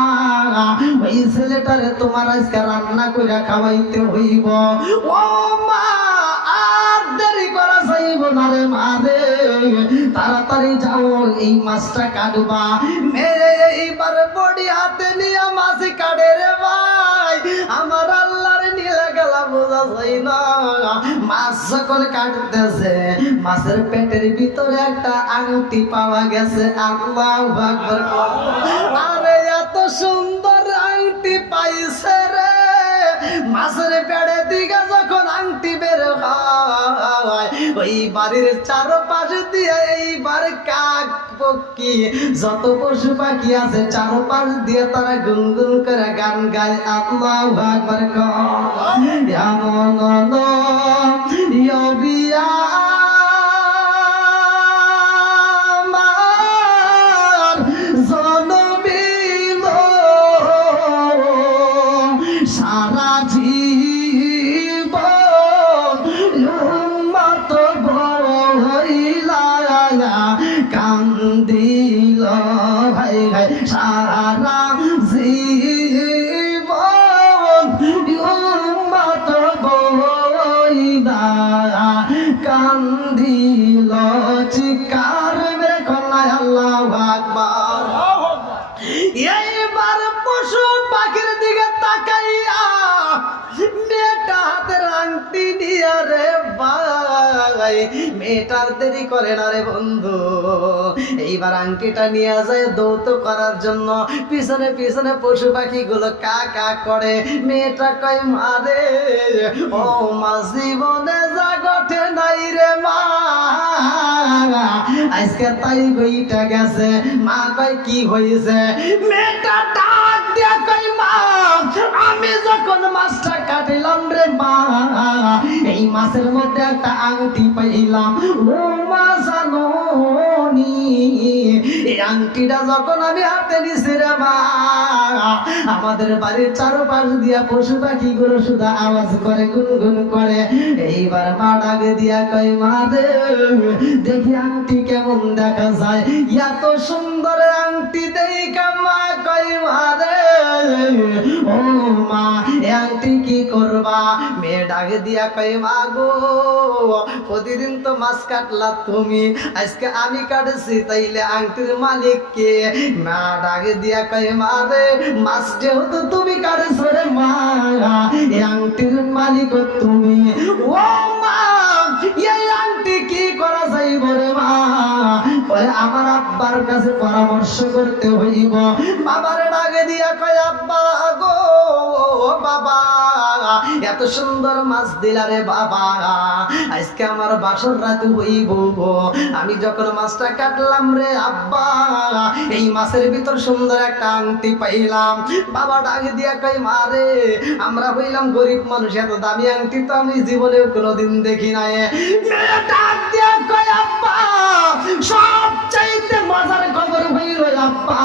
ওই ছেলেটারে তোমার আজকে রান্না করে খাওয়াইতে হইব। ও মা, আর দেরি করা যাইব না রে মা রে, তাড়াতাড়ি যাও এই মাছটা কাটবা। মেরে এইবার বডি হাতে নিয়ে মাছ কাটে রে ভাই, আমার আল্লাহর নীলা গেলা বোঝা যায় না। মাছ যখন কাটতেছে মাছের পেটের ভিতরে একটা আংটি পাওয়া গেছে। আল্লাহু আকবার। আরে এত সুন্দর আংটি পাইছে রে, মাছের পেটে দিকে যখন আংটি বের হয়, ওই বাড়ির চারপাশে দিয়ে এইবার কাক পক্ষী যত পশু পাখি আছে চারপাশ দিয়ে তারা গুনগুন করে গান গায়। আল্লাহু আকবার। এমন ইয়বিয়া সারা জীবন উম্মত বইলা কান্দিল ভাই ভাই, সারা জীবন উম্মত বইলা কান্দিল, চিৎকার মেরে কন্যায় আল্লাহু আকবার। এইবার পশু পাখির দিকে তাকাইয়া মেয়েটা হাতের আংটি নিয়ে রে ভাই, মেয়েটার দেরি করে না রে বন্ধু, এইবার আংটিটা নিয়ে যায় দৌত করার জন্য। পিছনে পিছনে পশু পাখি গুলো কা কা করে। মেয়েটা কয় মারে, ও মা জীবনে যা ঘটে নাই রে মা, আজকে তাই বইটা গেছে। মা কয় কি হয়েছে? মেয়েটা ডাক দিয়া কয় মা, আমি যখন মাছটা কাটিলাম রে মা, এই মাছের মধ্যে একটা আংটি পাইলাম। ও মা জানো নি, এই আংটিটা যখন আমি হাতে নিছি রে মা, আমাদের বাড়ির চারপাশ দিয়া পশু পাখি গুলো শুধু আওয়াজ করে, গুনগুন করে। এইবার মা ডাকে দিয়া কয় মা রে, দেখি আংটি কেমন দেখা যায়। এত সুন্দর আংটি দেখা মা কয় মা রে, ও মা এই আংটি কি করবা? ডাকে দিয়া কয় মা গো প্রতিদিন তো মাছ কাটলা তুমি, আজকে আমি কাটছি, তাইলে আংটির মালিক কে? মা ডাকে দিয়া কয় মা রে মাছ যেহেতু তুমি কাটছো রে মা, এই আংটির মালিক তুমি। ও মা এই আংটি কি করা যাইব রে মা? বলে আমার আব্বার কাছে পরামর্শ করতে হইব। বাবারে ডাকে দিয়া কয় আব্বা গো বাবা এত সুন্দর মাছ দিলা রে বাবা, আজকে আমার বাসর রাত হইব, আমি যখন মাছটা কাটলাম রে আব্বা এই মাছের ভিতর সুন্দর একটা আংটি পাইলাম। বাবা ডাকে দিয়া কই মা রে আমরা হইলাম গরিব মানুষ, এত দামি আংটি তো আমি জীবনেও কোনোদিন দেখি নাই। মেয়ে ডাক দিয়া কই আব্বা সবচাইতে মজার খবর হইল আব্বা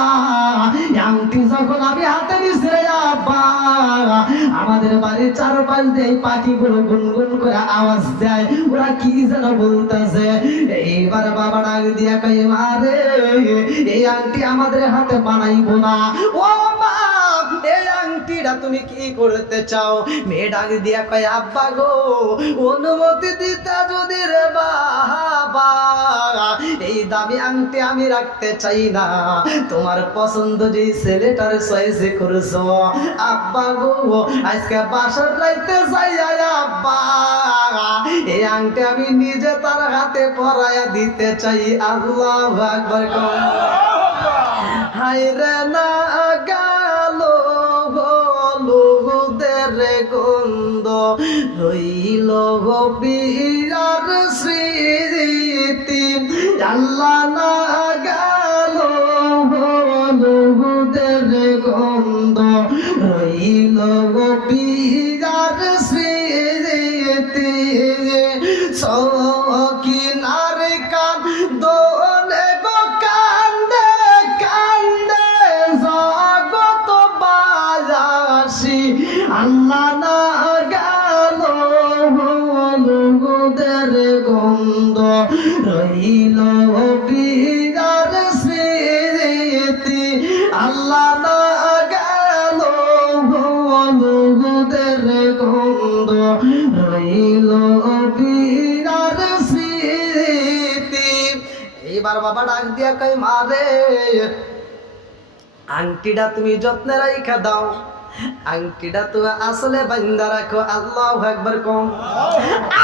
আংটি যখন আমি হাতে নিছি রে আব্বা, আমাদের বাড়ির চারপাশ দিয়ে পাখিগুলো গুনগুন করে আওয়াজ দেয়, ওরা কি যেন বলতেছে। এইবার বাবা ডাক দিয়া কই মা রে এই আংটি আমাদের হাতে বানাইবো না। ও মা এই আংটিটা তুমি কি করতে চাও? মেয়ে ডাক দিয়া কয় আব্বা গো অনুমতি দিতে যদি রে বাবা এই দামি আংটি আমি রাখতে চাই না, তোমার পছন্দ যে ছেলেটার চয়েসে করেছো আব্বা গো আজকে বাসার রাইতে যাই আব্বা এই আংটি আমি নিজে তার হাতে পরাইয়া দিতে চাই। আল্লাহু আকবার। হায়রে না গেল হলুদের গন্ধ রইল বিয়ার স্মৃতি, আল্লাহ না গেল হলুদের গন্ধ রইল বিয়ার স্মৃতি, সকিনার কান দোলে গো কান্দে কান্দে জগত বাজাসি, আল্লাহ না গেল হলুদের গন্ধ রইল বিয়ার স্মৃতি, আল্লাহ না গেল হলুদের গন্ধ রইল বিয়ার স্মৃতি। এইবার বাবা ডাক দিয়া কই মা রে আংটিটা তুমি যত্নে রাইখা দাও, আংটিটা তুমি আসলে বান্দা রাখো। আল্লাহু আকবার। কম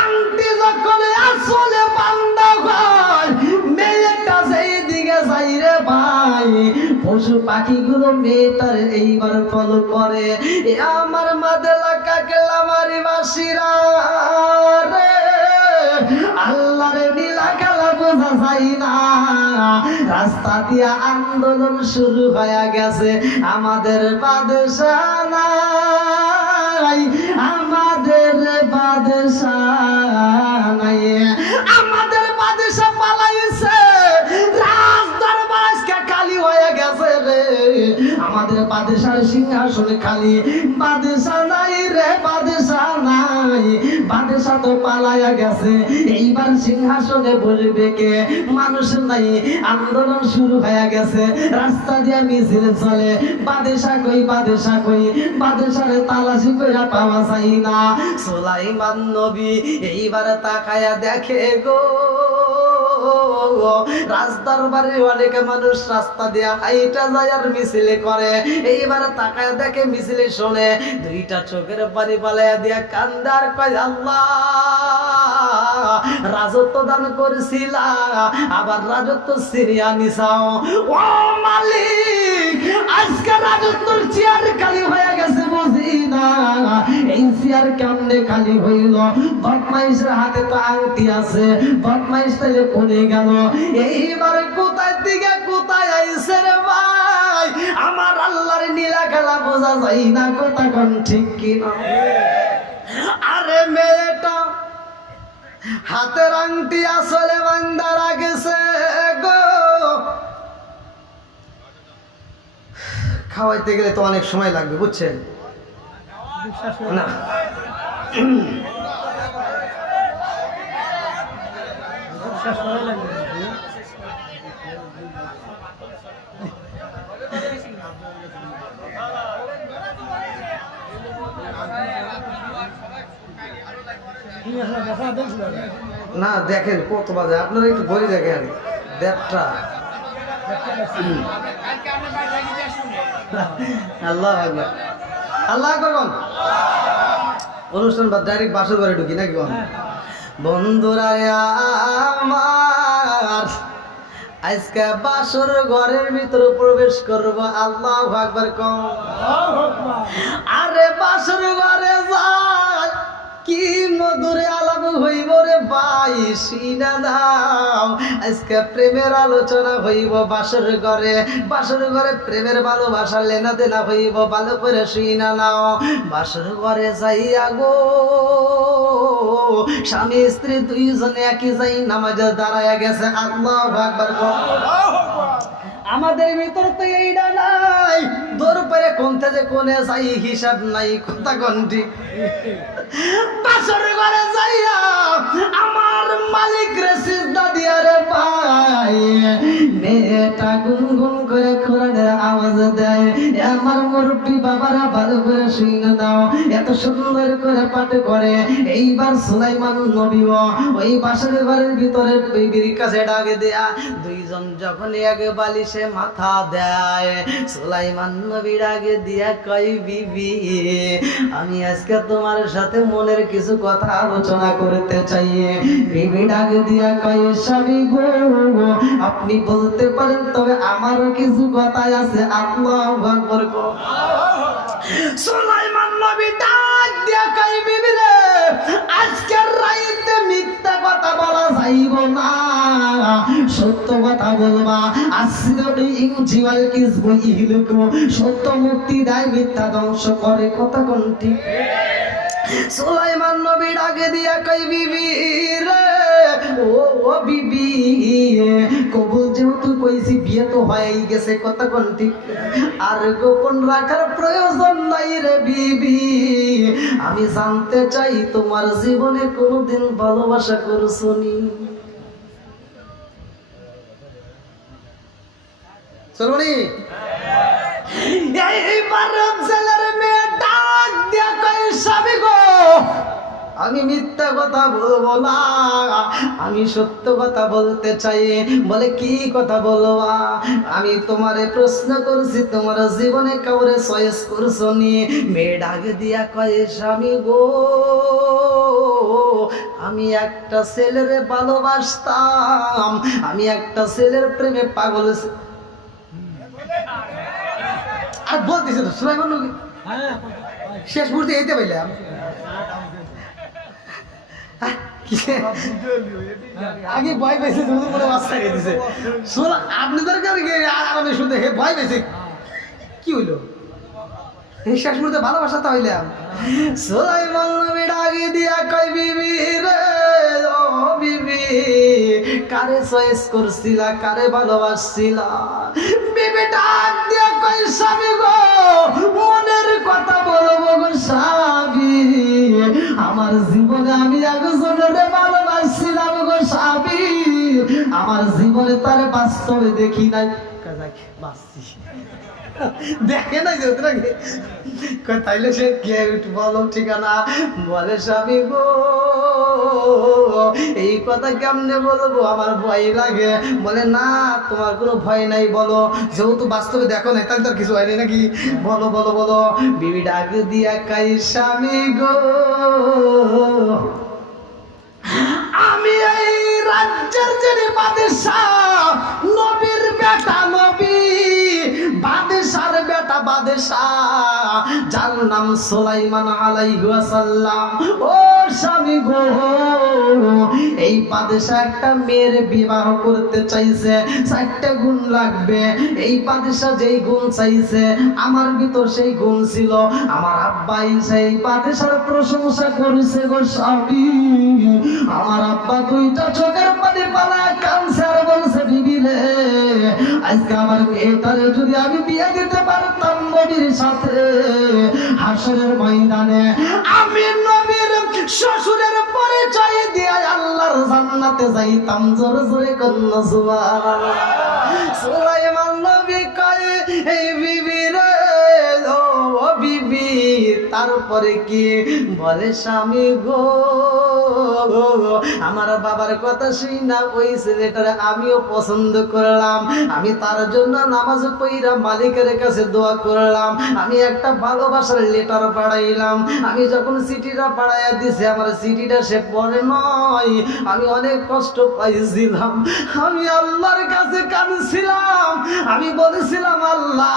আংটি যখন আসলে বান্দা হয় মেয়েটা সেই দিকে যাই রে ভাই, পশু পাখিগুলো মেয়েটার এইবার ফলো করে। এ আমার মাদেলা কাকেলা মারি বাসিরা রে আল্লাহরে নীলা কালা বোঝা যায় না, রাস্তা দিয়া আন্দোলন শুরু হয়ে গেছে। আমাদের বাদশা নাই, আমাদের বাদশা নাই, আমাদের বাদশা পালাইছে, রাজ দরবার আজকে খালি হয়ে গেছে রে, আমাদের বাদশার সিংহাসনে খালি, বাদশা নাই রে বাদশা নাই, বাদশা তো পালাইয়া গেছে, এইবার সিংহাসনে বসবে কে? মানুষ নাই, আন্দোলন শুরু হয়ে গেছে, রাস্তা দিয়ে মিছিল চলে, বাদশা কই বাদশা কই, বাদশারে তালাশি কইরা পাওয়া যায় না। সুলাইমান নবী এইবার তাকায়া দেখে গো রাজদরবারে অনেক মানুষ রাস্তা দিয়া হাইটা যায় আর মিছিলে করে, এইবার তাকায় দেখে মিছিলে শোনে, দুইটা চোখের পানি পালাইয়া দিয়া কান্দার কয় আল্লাহ রাজত্ব দান করছিলা আবার রাজত্ব ছিনিয়া নিছাও, ও মালিক আজকে রাজত্বর চেয়ার খালি হয়ে গেছে বুঝি না, এই চেয়ার কেমনে খালি হইল? বদমাইশের হাতে তো আংটি আছে, বদমাইশ তাইলে কোনে গেল? এইবার কোথায় দিকে কোথায় আইছে রে ভাই? আমার আল্লাহর নীলা খেলা বোঝা যায় না, কথা কোন ঠিক কিনা? আরে মেয়েটা হাতের আংটি আসলে বান্দা রাখেছে গো, খাওয়াইতে গেলে তো অনেক সময় লাগবে বুঝছেন না? না দেখেন কত বাজে, আপনারা একটু বলে দেখেন 1:30টা। আল্লাহ আকবার, আল্লাহ আকবার বল। অনুষ্ঠান বা ডাইরেক্ট বাসর ঘরে ঢুকি নাকি বল? বন্ধুরা আমার আজকে বাসর ঘরের ভিতরে প্রবেশ করব, আল্লাহু আকবার কম। আরে বাসর ঘরে যাই কি মধুরে আলাপ হইব রে ভাই, শুনা দাও। আজকে প্রেমের আলোচনা হইব বাসর ঘরে, বাসর ঘরে প্রেমের ভালোবাসা লেনা দেনা হইব, ভালো করে শুনা নাও। বাসর ঘরে যাইয়া গো স্বামী স্ত্রী দুইজনে একই যাই নামাজে দাঁড়ায়া গেছে, আল্লাহু আকবার কম। আমাদের ভিতর তো এইটা নাই, দৌড় পরে কোনতে যে কোনে যাই হিসাব নাই, কথা কোন ঠিক। বাসর ঘরে যাইয়া আমার মালিক রে সিজদা দিয়া রে ভাই, মেয়েটা গুনগুন করে কোরআনের আওয়াজ দেয়। আমার মুরব্বী বাবারা ভালো করে শুনে নাও, এত সুন্দর করে পাঠ করে। এইবার সুলাইমান নবীও ওই বাসর ঘরের ভিতরে বিবির কাছে ডাকে দেয়া, দুইজন যখন এক বালিশে মাথা দেয়, সুলাইমান নবী ডাকে দিয়া কয়, বিবি আমি আজকে তোমার সাথে মনের কিছু কথা আলোচনা করতে চাই। বিবি ডাকে দিয়া কয়, স্বামী গো আপনি বলতে পারেন, তবে আমারও কিছু কথা আছে, আল্লাহু আকবার গো। সুলাইমান নবী ডাক দিয়া কয়, বিবি রে আজকের রাইতে মিথ্যা কথা বলা যাইব না, সত্য কথা বলবা। আসিরটি ইনজিওয়াল কিসবু ইহলুকু, সত্য মুক্তি দেয়, মিথ্যা ধ্বংস করে, কথা কোন ঠিক। সুলাইমান নবী ডাকে দিয়া কই, বিবি রে ও বিবি, কবুল যেহেতু কইছি বিয়ে তো হয়েই গেছে, কথা কোন ঠিক। আর গোপন রাখার প্রয়োজন নাই রে বিবি, আমি জানতে চাই তোমার জীবনে কোনোদিন ভালোবাসা করছনি? চলবনি? এইবার ছেলের মেয়ে ডাক দিয়া কই, স্বামী গো আমি মিথ্যা কথা বলবো না, আমি সত্য কথা বলতে চাই। বলে কি কথা বলবা? আমি তোমারে প্রশ্ন করছি, তোমার জীবনে কাউরে চয়েস করছো নি? মেয়ে ডাক দিয়া কয়, স্বামী গো আমি একটা ছেলেরে ভালোবাসতাম, আমি একটা ছেলের প্রেমে পাগল। আর বলতেছে তো সুলাইমান নবী শেষ মুহূর্তে এইতে পাইলাম। আগে ভয় পাইছে, পরে বাচ্চা খেয়ে দিছে। আপনি দরকার আরামে শুনতে হে ভয় পাইছে, কি হইলো? এই শেষ মুহূর্তে ভালোবাসা তো হইলাম। সুলাইমান নবী ডাকে দিয়া কই, বিবি রে ও বিবি কারে চয়েস করছিলা, কারে ভালোবাসছিলা? বিবি ডাক দিয়া কই, স্বামী গো মনের কথা বলবো গো স্বামী, আমার জীবনে আমি একজনের ভালোবাসছিলাম গো স্বামী, আমার জীবনে তারে বাস্তবে দেখি নাই। বাসছি দেখে নাই যেহেতু নাকি, তাইলে সে কে বলো ঠিকানা? বলে, স্বামী গো এই কথা কেমনে বলবো, আমার ভয় লাগে। বলে, না তোমার কোনো ভয় নাই, বলো, যেহেতু বাস্তবে দেখো নাই তাহলে তোর কিছু হয়নি নাকি, বলো বলো বলো। বিবি ডাক দিয়া কই, স্বামী গো আমি এই রাজ্যের যিনি বাদশাহ, নবীর বেটা নবী, বাদশার বেটা বাদশাহ, যার নাম সুলাইমান আলাইহিস সালাম। ও স্বামী গো এই বাদশাহ একটা মেয়ের বিবাহ করতে চাইছে, 4টা গুণ লাগবে। এই বাদশাহ যেই গুণ চাইছে আমার ভিতর সেই গুণ ছিল। আমার আব্বাই সেই বাদশার প্রশংসা করেছে গো স্বামী। আমার আব্বা 2টা চোখের পানি পালা কাঁদছে আর বলছে, বিবি রে আজকে আমার মেয়েটারে যদি আমি বিয়ে দিতে পারতাম নবীর সাথে, হাসরের ময়দানে আমি নবীর শ্বশুরের পরিচয় দিয়ে আল্লাহর জান্নাতে যাইতাম। জোরে জোরে কন্যা সুবহানাল্লাহ। সুলাইমান নবী কয়, এই বিবি রে ও বিবি তারপরে কি? বলে, স্বামী গো আমার বাবার কথা শুই না ওই ছেলেটারে আমিও পছন্দ করলাম, আমি তার জন্য নামাজ পড়া মালিকের কাছে দোয়া করলাম, আমি একটা ভালোবাসার লেটার পাঠাইলাম। আমি যখন চিঠিটা পাঠাইয়া দিছে আমার চিঠিটা সে পড়ে নয়, আমি অনেক কষ্ট পাইছিলাম, আমি আল্লাহর কাছে কাঁদছিলাম, আমি বলেছিলাম আল্লাহ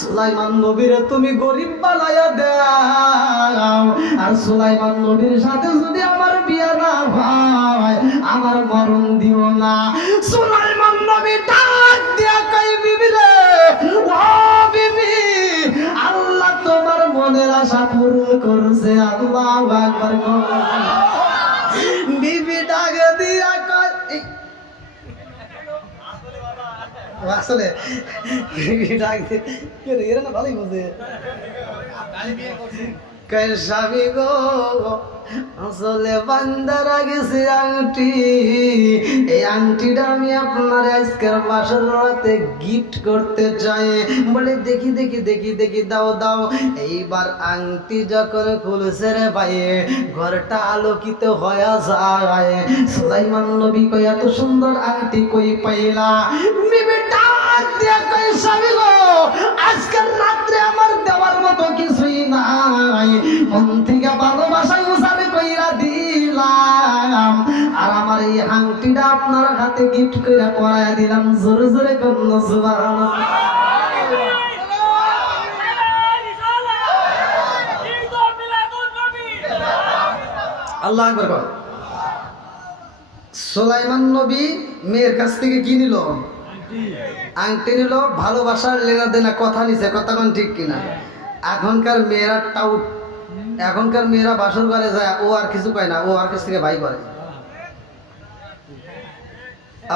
সুলাইমান নবীরে তুমি গরিব বানাইয়া দাও, আর সুলাইমান নবীর সাথে যদি আমার বিয়ে না হয় আমার মরণ দিও না। সুলাইমান নবী ডাক দিয়া কই বিবি রে, ও বিবি আল্লাহ তোমার মনের আশা পূরণ করছে, আল্লাহু আকবার। বিবি ডাক দিয়া কই আসলে বিবি ডাক দিয়ে এরা না ভালোই বোঝে স্বামী গো আসলে বান্দারা গেছে আংটি, এই আংটিটা আমি আপনার আজকের বাসর রাতে গিফট করতে চাই। বলে দেখি দেখি দেখি দেখি দাও দাও। এইবার আংটি যখন খুলছে রে ভাই ঘরটা আলোকিত হয়ে যায়। সুলাইমান নবী কই এত সুন্দর আংটি কই পাইলা? বিবি ডাক দিয়া কই স্বামী গো আজকের রাত্রে আমার দেওয়ার মতো কিছুই নাই, মন থেকে ভালোবাসায় উসারে কইরা দিলাম, আর আমার এই আংটিটা আপনার হাতে গিফট কইরা পরাইয়া দিলাম। জোরে জোরে কোন সুবহানাল্লাহ। আল্লাহু আকবার। সুলাইমান নবী মেয়ের কাছ থেকে কি নিল? আংটি নিল, ভালোবাসার লেনা দেনা কথা নিছে, কথা কোন ঠিক কিনা? এখনকার মেয়েরা টাউট, এখনকার মেয়েরা বাসর ঘরে যায় ও আর কিছু কয় না, ও আর কাছ থেকে ভাই করে,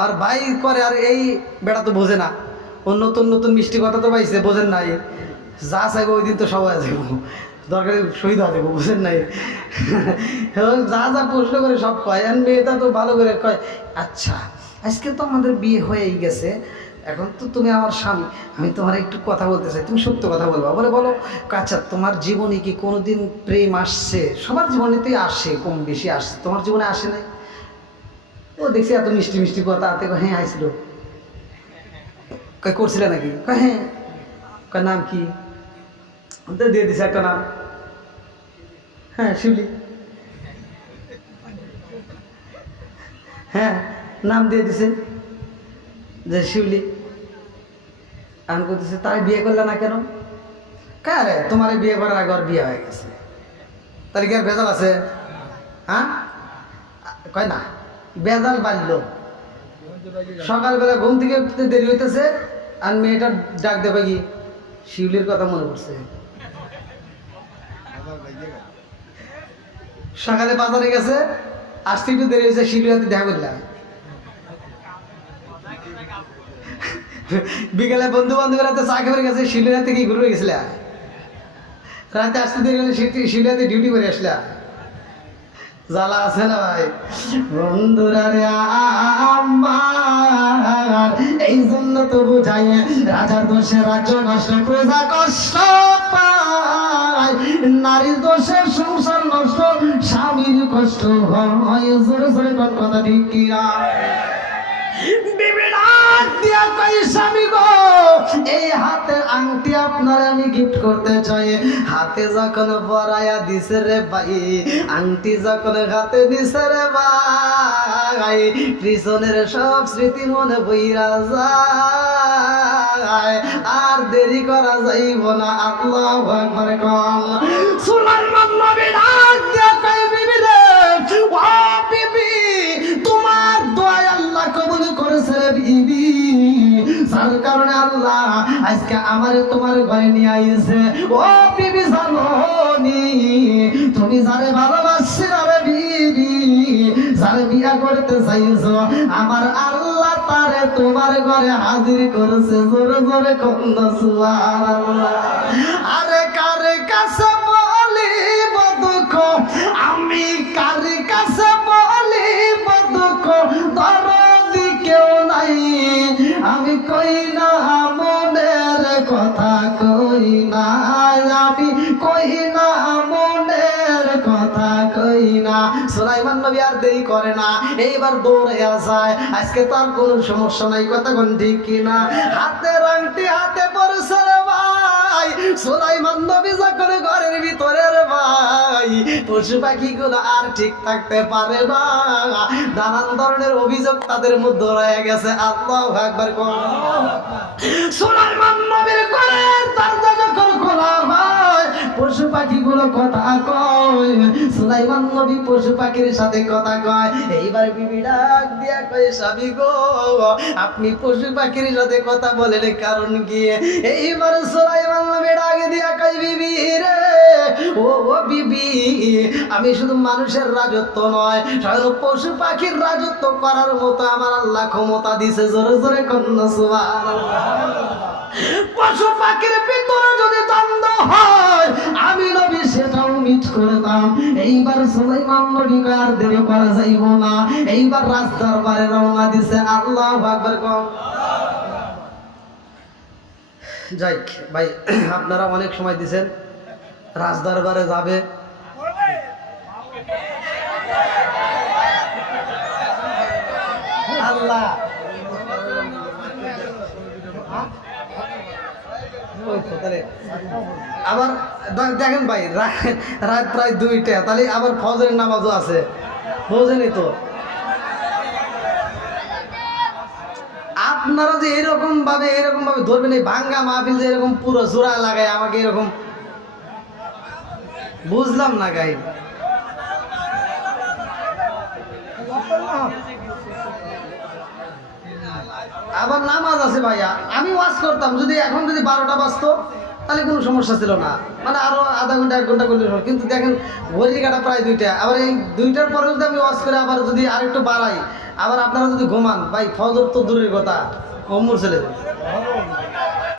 আর ভাই করে, আর এই বেটা তো বোঝে না, ও নতুন নতুন মিষ্টি কথা তো পাইছে, বোঝেন নাই, যা চাইবো ওই দিন তো সবাই যাবো, দরকারে শহীদ হয়ে যাবো, বুঝেন নাই, যা যা প্রশ্ন করে সব কয়। আর মেয়েটা তো ভালো করে কয় আচ্ছা আজকে তো আমাদের বিয়ে হয়েই গেছে, এখন তো তুমি আমার স্বামী, আমি তোমার একটু কথা বলতে চাই, তুমি সত্য কথা বলবা। বলে বলো। আচ্ছা তোমার জীবনে কি কোনোদিন প্রেম আসছে? সবার জীবনেতেই আসে, কম বেশি আসছে, তোমার জীবনে আসে নাই? ও দেখছি এত মিষ্টি মিষ্টি কথা, আতে হ্যাঁ আইছিল, কয় করছিলে নাকি? কয় হ্যাঁ। কয় নাম কি? দিয়ে দিছে একটা নাম, হ্যাঁ শিউলি, হ্যাঁ নাম দিয়ে দিছে যে শিউলি। আমি করতেছে তাই বিয়ে করলে না কেন? কারে তোমার বিয়ে করার আগে আর বিয়ে হয়ে গেছে, তাহলে কি আর ভেজাল আছে? হ্যাঁ কয় না, ভেজাল বাড়ল। সকালবেলা ঘুম থেকে উঠতে দেরি হইতেছে, আর মেয়েটার ডাক দেবে কি শিউলির কথা মনে পড়ছে। সকালে বাজারে গেছে, আসতে একটু দেরি হয়েছে, শিউলির হাতে দেখা করলাম। বিকেলে বন্ধু বান্ধবের হাতে চা খেয়ে গেছে, শিলের হাতে কি ঘুরে গেছিল, রাতে আসতে দেরি হলে শিলের হাতে ডিউটি করে আসলা। জ্বালা আছে না ভাই? বন্ধুরা রে আমার, এই জন্য তো বুঝাই রাজার দোষে রাজ্য নষ্ট, প্রজা কষ্ট পায়, নারীর দোষে সংসার নষ্ট, স্বামীর কষ্ট হয়। জোরে জোরে কোন কথা ঠিক কিনা? এই হাতের আংটি আপনার আমি গিফট করতে চাই। হাতে যখন পরাইয়া দিছে রে ভাই, আংটি যখন হাতে দিছে রে ভাই, পিছনের সব স্মৃতি মনে বইরা যায়, আর দেরি করা যাইব না। আল্লাহু আকবার কম। সুলাইমান নবী ডাক দিয়া কই বিবি রে, ও বিবি তোমার দোয়া আল্লাহ কবুল করেছে বিবি, যার কারণে আল্লাহ আজকে আমারে তোমার ঘরে নিয়ে আইছে। ও বিবি জানো নি তুমি যারে ভালোবাসছিলা রে বিবি, যারে বিয়া করতে চাইছো, আমার আল্লাহ তারে তোমার ঘরে হাজির করেছে। জোরে জোরে কোন সুবহানাল্লাহ। আরে কার কাছে বলিব দুঃখ, আমি কার কাছে বলিব দুঃখ, দরদি কেউ নাই, আমি কই না মনের কথা, কই না আমি কই না মনের কথা, কই দেরি না। সুলাইমান নবী আর দেরি করে না, এইবার দৌড়াইয়া যায়। আজকে তার কোনো সমস্যা নাই, কথা কোন ঠিক কিনা? হাতের আংটি হাতে পড়ছে রে ভাই। সুলাইমান নবী যখন ঘরের ভিতরে রে ভাই, পশু পাখিগুলো আর ঠিক থাকতে পারে না। নানান ধরনের অভিযোগ তাদের মধ্যে রয়ে গেছে। আল্লাহু আকবার। সুলাইমান নবীর ঘরের দরজা যখন খোলা হয়, পশু পাখিগুলো কথা কয়। সুলাইমান নবী পশু পাখির সাথে কথা কয়। এইবার বিবি ডাক দিয়া কয়, স্বামী গো, আপনি পশু পাখির সাথে কথা বলেন কারণ কি? এইবার সুলাইমান নবী ডাক দিয়া কয়, বিবি রে, ও বিবি, আমি শুধু মানুষের রাজত্ব নয়, স্বয়ং পশু পাখির রাজত্ব করার মতো আমার আল্লাহ ক্ষমতা দিছে। জোরে জোরে কন্যা সুবহানাল্লাহ। পশু পাখির ভিতরে যদি দ্বন্দ্ব হয়, আমি নবী সেটাও মিট করে দাম। এইবার সুলাইমান নবী আর দেরি করা যাইব না, এইবার রাজদরবারে রওনা দিছে। আল্লাহু আকবার। যাই ভাই, আপনারা অনেক সময় দিছেন, রাজদরবারে যাবে। আল্লাহ আবার দেখেন ভাই, রাত প্রায় 2টা, তাহলে আবার ফজরের নামাজও আছে, বোঝেনি তো? আপনারা যে এরকম ভাবে ধরবেন, এই ভাঙ্গা মাহফিল যে এরকম পুরো জোড়া লাগায় আমাকে এরকম, বুঝলাম না গাই। আবার নামাজ আছে ভাইয়া। আমি ওয়াজ করতাম, যদি এখন যদি 12টা বাজতো তাহলে কোনো সমস্যা ছিল না, মানে আরো আধা ঘন্টা 1 ঘন্টা করলে। কিন্তু দেখেন ঘড়ি কাটা প্রায় 2টা, আবার এই 2টার পরে যদি আমি ওয়াজ করে আবার যদি আরেকটু বাড়াই, আবার আপনারা যদি ঘুমান ভাই, ফজর তো দূরের কথা, অমর ছেলে।